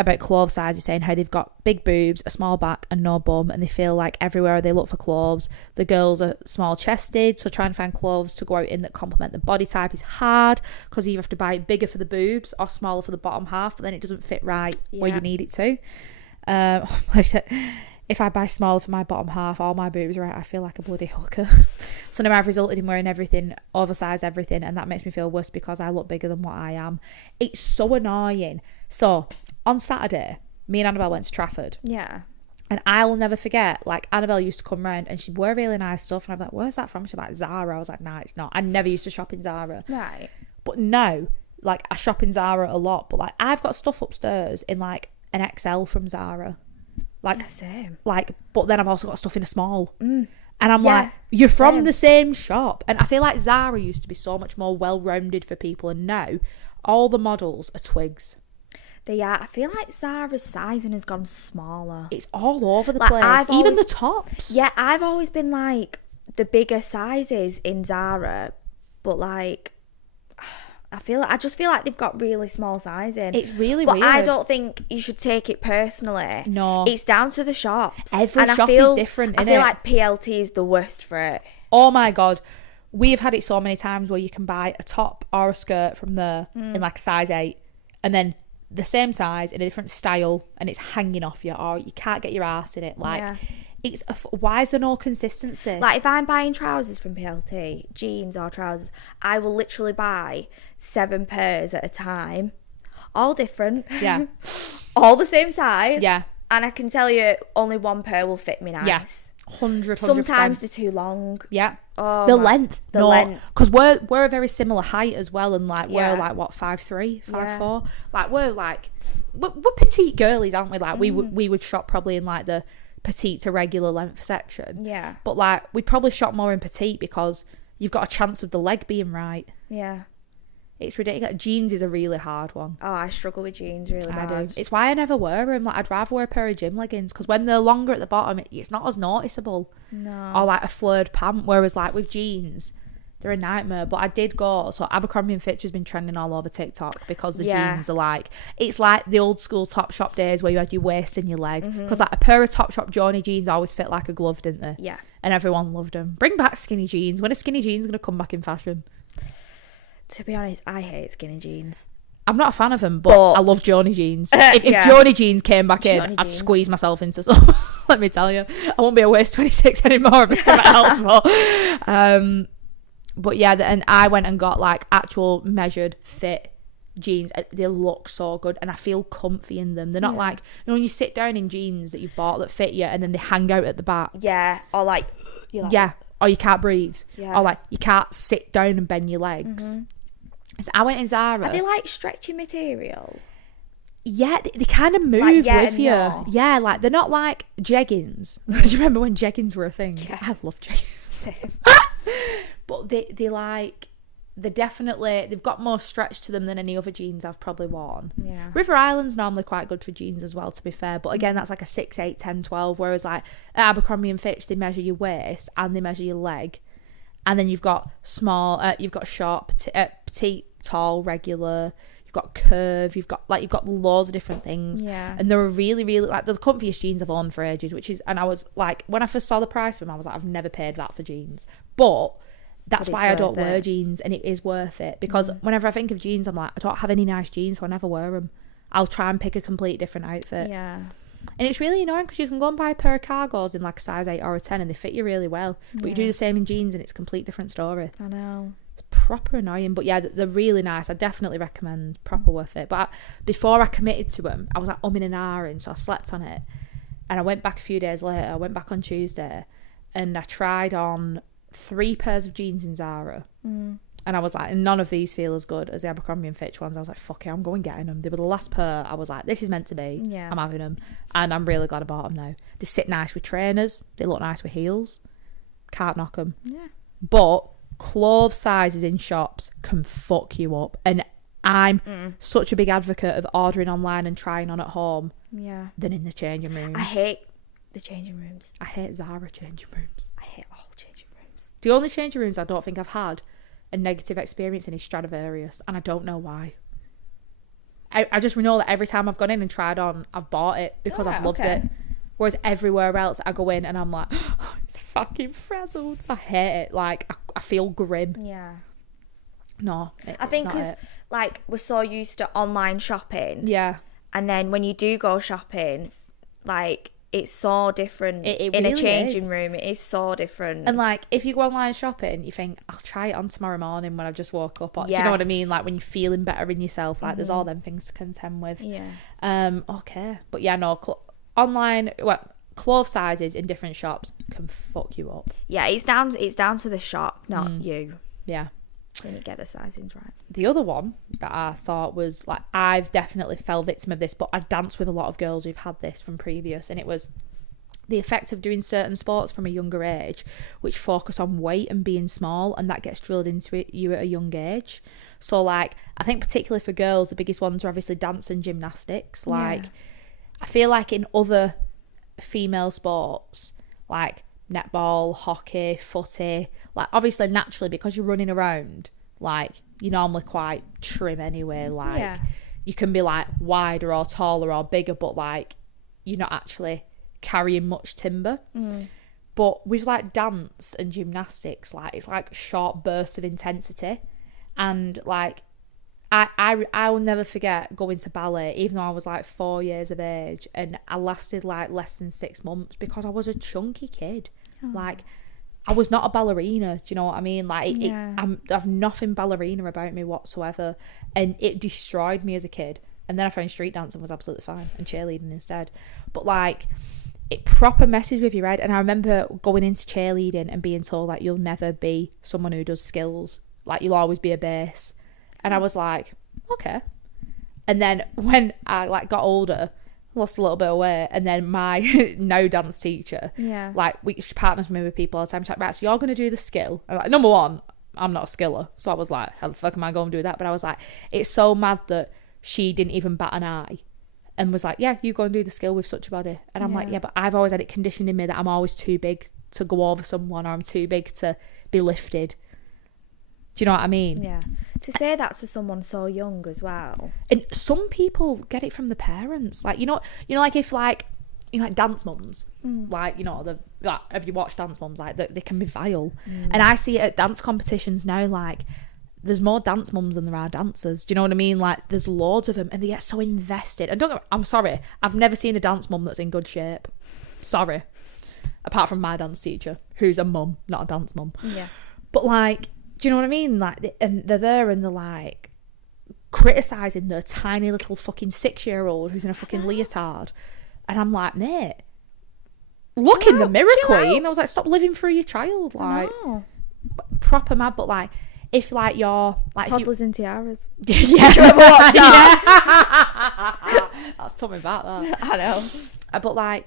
about clothes sizes, saying how they've got big boobs, a small back and no bum, and they feel like everywhere they look for clothes, the girls are small chested, so trying to find clothes to go out in that complement the body type is hard, because you have to buy bigger for the boobs or smaller for the bottom half, but then it doesn't fit right where you need it to. If I buy smaller for my bottom half, all my boobs are out, I feel like a bloody hooker. So now I've resulted in wearing everything, oversized everything, and that makes me feel worse because I look bigger than what I am. It's so annoying. So on Saturday, me and Annabelle went to Trafford. Yeah. And I will never forget, like, Annabelle used to come round and she'd wear really nice stuff, and I'd be like, where's that from? She'd be like, Zara. I was like, nah, it's not. I never used to shop in Zara. Right. But now, like, I shop in Zara a lot, but like, I've got stuff upstairs in like an XL from Zara. Like, yeah, same. Like, but then I've also got stuff in a small. And I'm Yeah, like, you're from same. the same shop. And I feel like Zara used to be so much more well-rounded for people, and now all the models are twigs. They are. I feel like Zara's sizing has gone smaller. It's all over the Like, place. Even the tops. Yeah, I've always been like the bigger sizes in Zara, but like I just feel like they've got really small sizing. It's really but weird. I don't think you should take it personally. No. It's down to the shops. Every shop is different, I innit? feel like PLT is the worst for it. Oh my God. We've had it so many times where you can buy a top or a skirt from there in like a size 8, and then the same size in a different style, and it's hanging off you, or you can't get your ass in it. Like, it's why is there no consistency? Like, if I'm buying trousers from PLT, jeans or trousers, I will literally buy 7 pairs at a time, all different. Yeah. All the same size. Yeah. And I can tell you, only one pair will fit me nice. Yeah. 100%. Sometimes they're too long. Yeah. Oh, the length. The length. Because we're a very similar height as well, and like we're Yeah. like what 5'3", 5'4". Like we're petite girlies, aren't we? Like we would shop probably in like the petite to regular length section. Yeah. But like we'd probably shop more in petite because you've got a chance of the leg being right. Yeah. It's ridiculous. Jeans is a really hard one. Oh, I struggle with jeans really bad. I do. It's why I never wear them. Like, I'd rather wear a pair of gym leggings, because when they're longer at the bottom, it's not as noticeable. No. Or like a flared pant. Whereas like with jeans, they're a nightmare. But I did go. So Abercrombie and Fitch has been trending all over TikTok because the jeans are like, it's like the old school Topshop days where you had your waist and your leg. Because like a pair of Topshop Joni jeans always fit like a glove, didn't they? Yeah. And everyone loved them. Bring back skinny jeans. When are skinny jeans going to come back in fashion? To be honest, I hate skinny jeans. I'm not a fan of them, but I love Joni jeans. If Joni jeans came back in, I'd squeeze myself into some. Let me tell you, I won't be a waist 26 anymore if it's something else. But yeah, and I went and got like actual measured fit jeans. They look so good, and I feel comfy in them. They're not like, you know, when you sit down in jeans that you bought that fit you, and then they hang out at the back. Yeah, or like, or you can't breathe. Yeah. Or like you can't sit down and bend your legs. So I went in Zara. Are they like stretchy material? Yeah, they kind of move with you. No. Yeah, like they're not like jeggings. Do you remember when jeggings were a thing? Yeah. I love jeggings. But they like, they've got more stretch to them than any other jeans I've probably worn. Yeah. River Island's normally quite good for jeans as well, to be fair, but again, that's like a 6, 8, 10, 12, whereas like at Abercrombie and Fitch, they measure your waist and they measure your leg, and then you've got small, you've got short, petite, tall, regular, you've got curve, you've got loads of different things. Yeah. And they're really, really, like, they're the comfiest jeans I've owned for ages, and I was like, when I first saw the price of them, I was like, I've never paid that for jeans, but that's why I don't wear jeans, and it is worth it, because whenever I think of jeans, I'm like, I don't have any nice jeans, so I never wear them. I'll try and pick a complete different outfit. Yeah. And it's really annoying because you can go and buy a pair of cargos in like a size 8 or a 10 and they fit you really well, but you do the same in jeans and it's a complete different story. I know. It's proper annoying, but yeah, they're really nice. I definitely recommend, proper worth it. But before I committed to them, I was like umming and ahhing, so I slept on it, and I went back a few days later. I went back on Tuesday and I tried on 3 pairs of jeans in Zara, and I was like, none of these feel as good as the Abercrombie and Fitch ones. I was like, fuck it, I'm going getting them. They were the last pair. I was like, this is meant to be. Yeah. I'm having them, and I'm really glad I bought them now. They sit nice with trainers, they look nice with heels, can't knock them. Yeah. But clothes sizes in shops can fuck you up, and I'm such a big advocate of ordering online and trying on at home than in the changing rooms. I hate the changing rooms. I hate Zara changing rooms. I hate all changing rooms. The only changing rooms I don't think I've had a negative experience in is Stradivarius, and I don't know why. I just know that every time I've gone in and tried on, I've bought it because I've loved it. Whereas everywhere else I go in and I'm like, oh, it's fucking frazzled. I hate it. Like, I feel grim. Yeah. No, I think because, like, we're so used to online shopping. Yeah. And then when you do go shopping, like, it's so different It in really a changing is. room. It is so different. And like, if you go online shopping, you think, I'll try it on tomorrow morning when I've just woke up. Or, do you know what I mean? Like, when you're feeling better in yourself, like, there's all them things to contend with. Yeah. Okay. But yeah, no, online, clothes sizes in different shops can fuck you up. Yeah, it's down to the shop, not you. Yeah. When you get the sizings right. The other one that I thought was, like, I've definitely fell victim of this, but I danced with a lot of girls who've had this from previous, and it was the effect of doing certain sports from a younger age, which focus on weight and being small, and that gets drilled into you at a young age. So, like, I think particularly for girls, the biggest ones are obviously dance and gymnastics. Like, I feel like in other female sports, like netball, hockey, footy, like, obviously naturally because you're running around, like, you're normally quite trim anyway, like you can be like wider or taller or bigger, but like you're not actually carrying much timber. But with like dance and gymnastics, like, it's like short bursts of intensity, and like I will never forget going to ballet, even though I was like 4 years of age, and I lasted like less than 6 months because I was a chunky kid. Like, I was not a ballerina, do you know what I mean? Like, I've nothing ballerina about me whatsoever, and it destroyed me as a kid. And then I found street dancing was absolutely fine, and cheerleading instead. But like, it proper messes with your head. And I remember going into cheerleading and being told, like, you'll never be someone who does skills, like, you'll always be a base. And I was like, okay. And then when I like got older, lost a little bit of weight, and then my now dance teacher, like, she partners me with people all the time. She's like, right, so you're going to do the skill. And like, number one, I'm not a skiller, so I was like, how the fuck am I going to do that? But I was like, it's so mad that she didn't even bat an eye and was like, yeah, you go and do the skill with such a body. And I'm like, yeah, but I've always had it conditioned in me that I'm always too big to go over someone, or I'm too big to be lifted. Do you know what I mean? Yeah. To say that to someone so young as well. And some people get it from the parents. Like, you know, like, if like, you know, like dance mums, like, you know, like, have you watched dance mums? Like, they can be vile. And I see it at dance competitions now, like, there's more dance mums than there are dancers. Do you know what I mean? Like, there's loads of them, and they get so invested. And I'm sorry, I've never seen a dance mum that's in good shape. Sorry. Apart from my dance teacher, who's a mum, not a dance mum. Yeah. But like, do you know what I mean? Like, and they're there and they're like criticising their tiny little fucking 6-year-old who's in a fucking leotard. And I'm like, mate, look in the mirror, queen. I was like, stop living through your child. Like, proper mad. But like, if like you're like toddlers in tiaras. Yeah. Did you ever watch that? That's told me about that. I know. But like,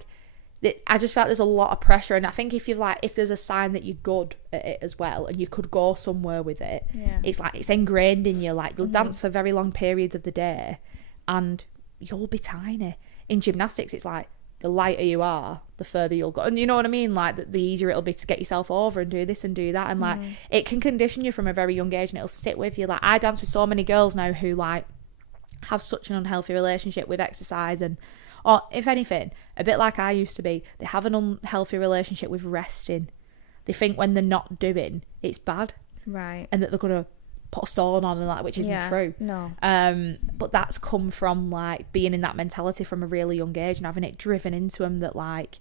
I just felt there's a lot of pressure, and I think if there's a sign that you're good at it as well, and you could go somewhere with it, it's like it's ingrained in you. Like you'll dance for very long periods of the day, and you'll be tiny. In gymnastics, it's like the lighter you are, the further you'll go, and you know what I mean. Like the easier it'll be to get yourself over and do this and do that, and like it can condition you from a very young age, and it'll stick with you. Like I dance with so many girls now who like have such an unhealthy relationship with exercise, and or if anything, a bit like I used to be, they have an unhealthy relationship with resting. They think when they're not doing, it's bad. Right. And that they're going to put a stone on and that, which isn't true. No. But that's come from like being in that mentality from a really young age and having it driven into them that like,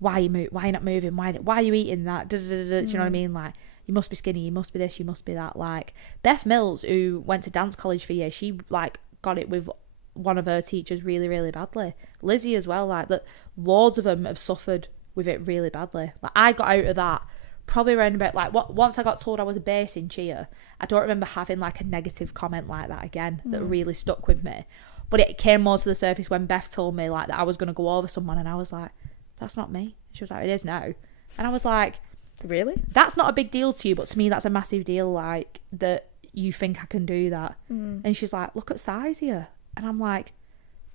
why are you not moving? Why are you eating that? Do you know what I mean? Like, you must be skinny, you must be this, you must be that. Like Beth Mills, who went to dance college for years, she like got it with one of her teachers really, really badly. Lizzie as well, like that. Loads of them have suffered with it really badly. Like I got out of that probably around about like once I got told I was a base in cheer. I don't remember having like a negative comment like that again that really stuck with me. But it came more to the surface when Beth told me like that I was going to go over someone, and I was like, that's not me. She was like, it is now. And I was like, really? That's not a big deal to you, but to me that's a massive deal, like that you think I can do that. And she's like, look at size here. And I'm like,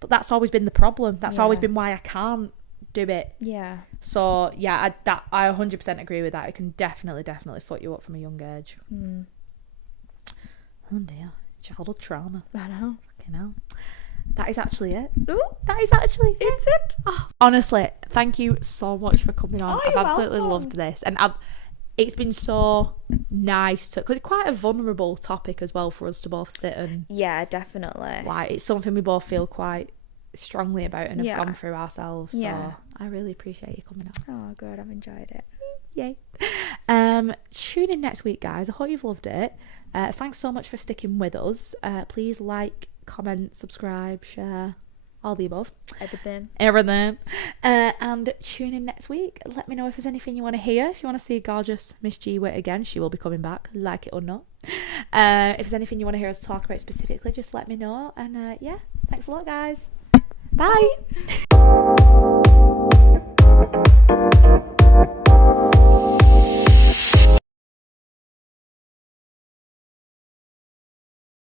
but that's always been the problem. That's always been why I can't do it. Yeah. So yeah, I 100% agree with that. It can definitely fuck you up from a young age. Oh dear, childhood trauma. I know. Fucking hell. That is actually it. Ooh, that is actually it's it. Oh, honestly, thank you so much for coming on. Oh, I've absolutely welcome. loved this, and it's been so nice to, because it's quite a vulnerable topic as well for us to both sit and definitely, like it's something we both feel quite strongly about and have gone through ourselves. So I really appreciate you coming on. Oh good, I've enjoyed it. Yay. Tune in next week, guys. I hope you've loved it. Thanks so much for sticking with us. Please like, comment, subscribe, share, all the above. Everything. And tune in next week. Let me know if there's anything you want to hear. If you want to see gorgeous Miss G Whit again, she will be coming back, like it or not. If there's anything you want to hear us talk about specifically, just let me know. And thanks a lot, guys. Bye.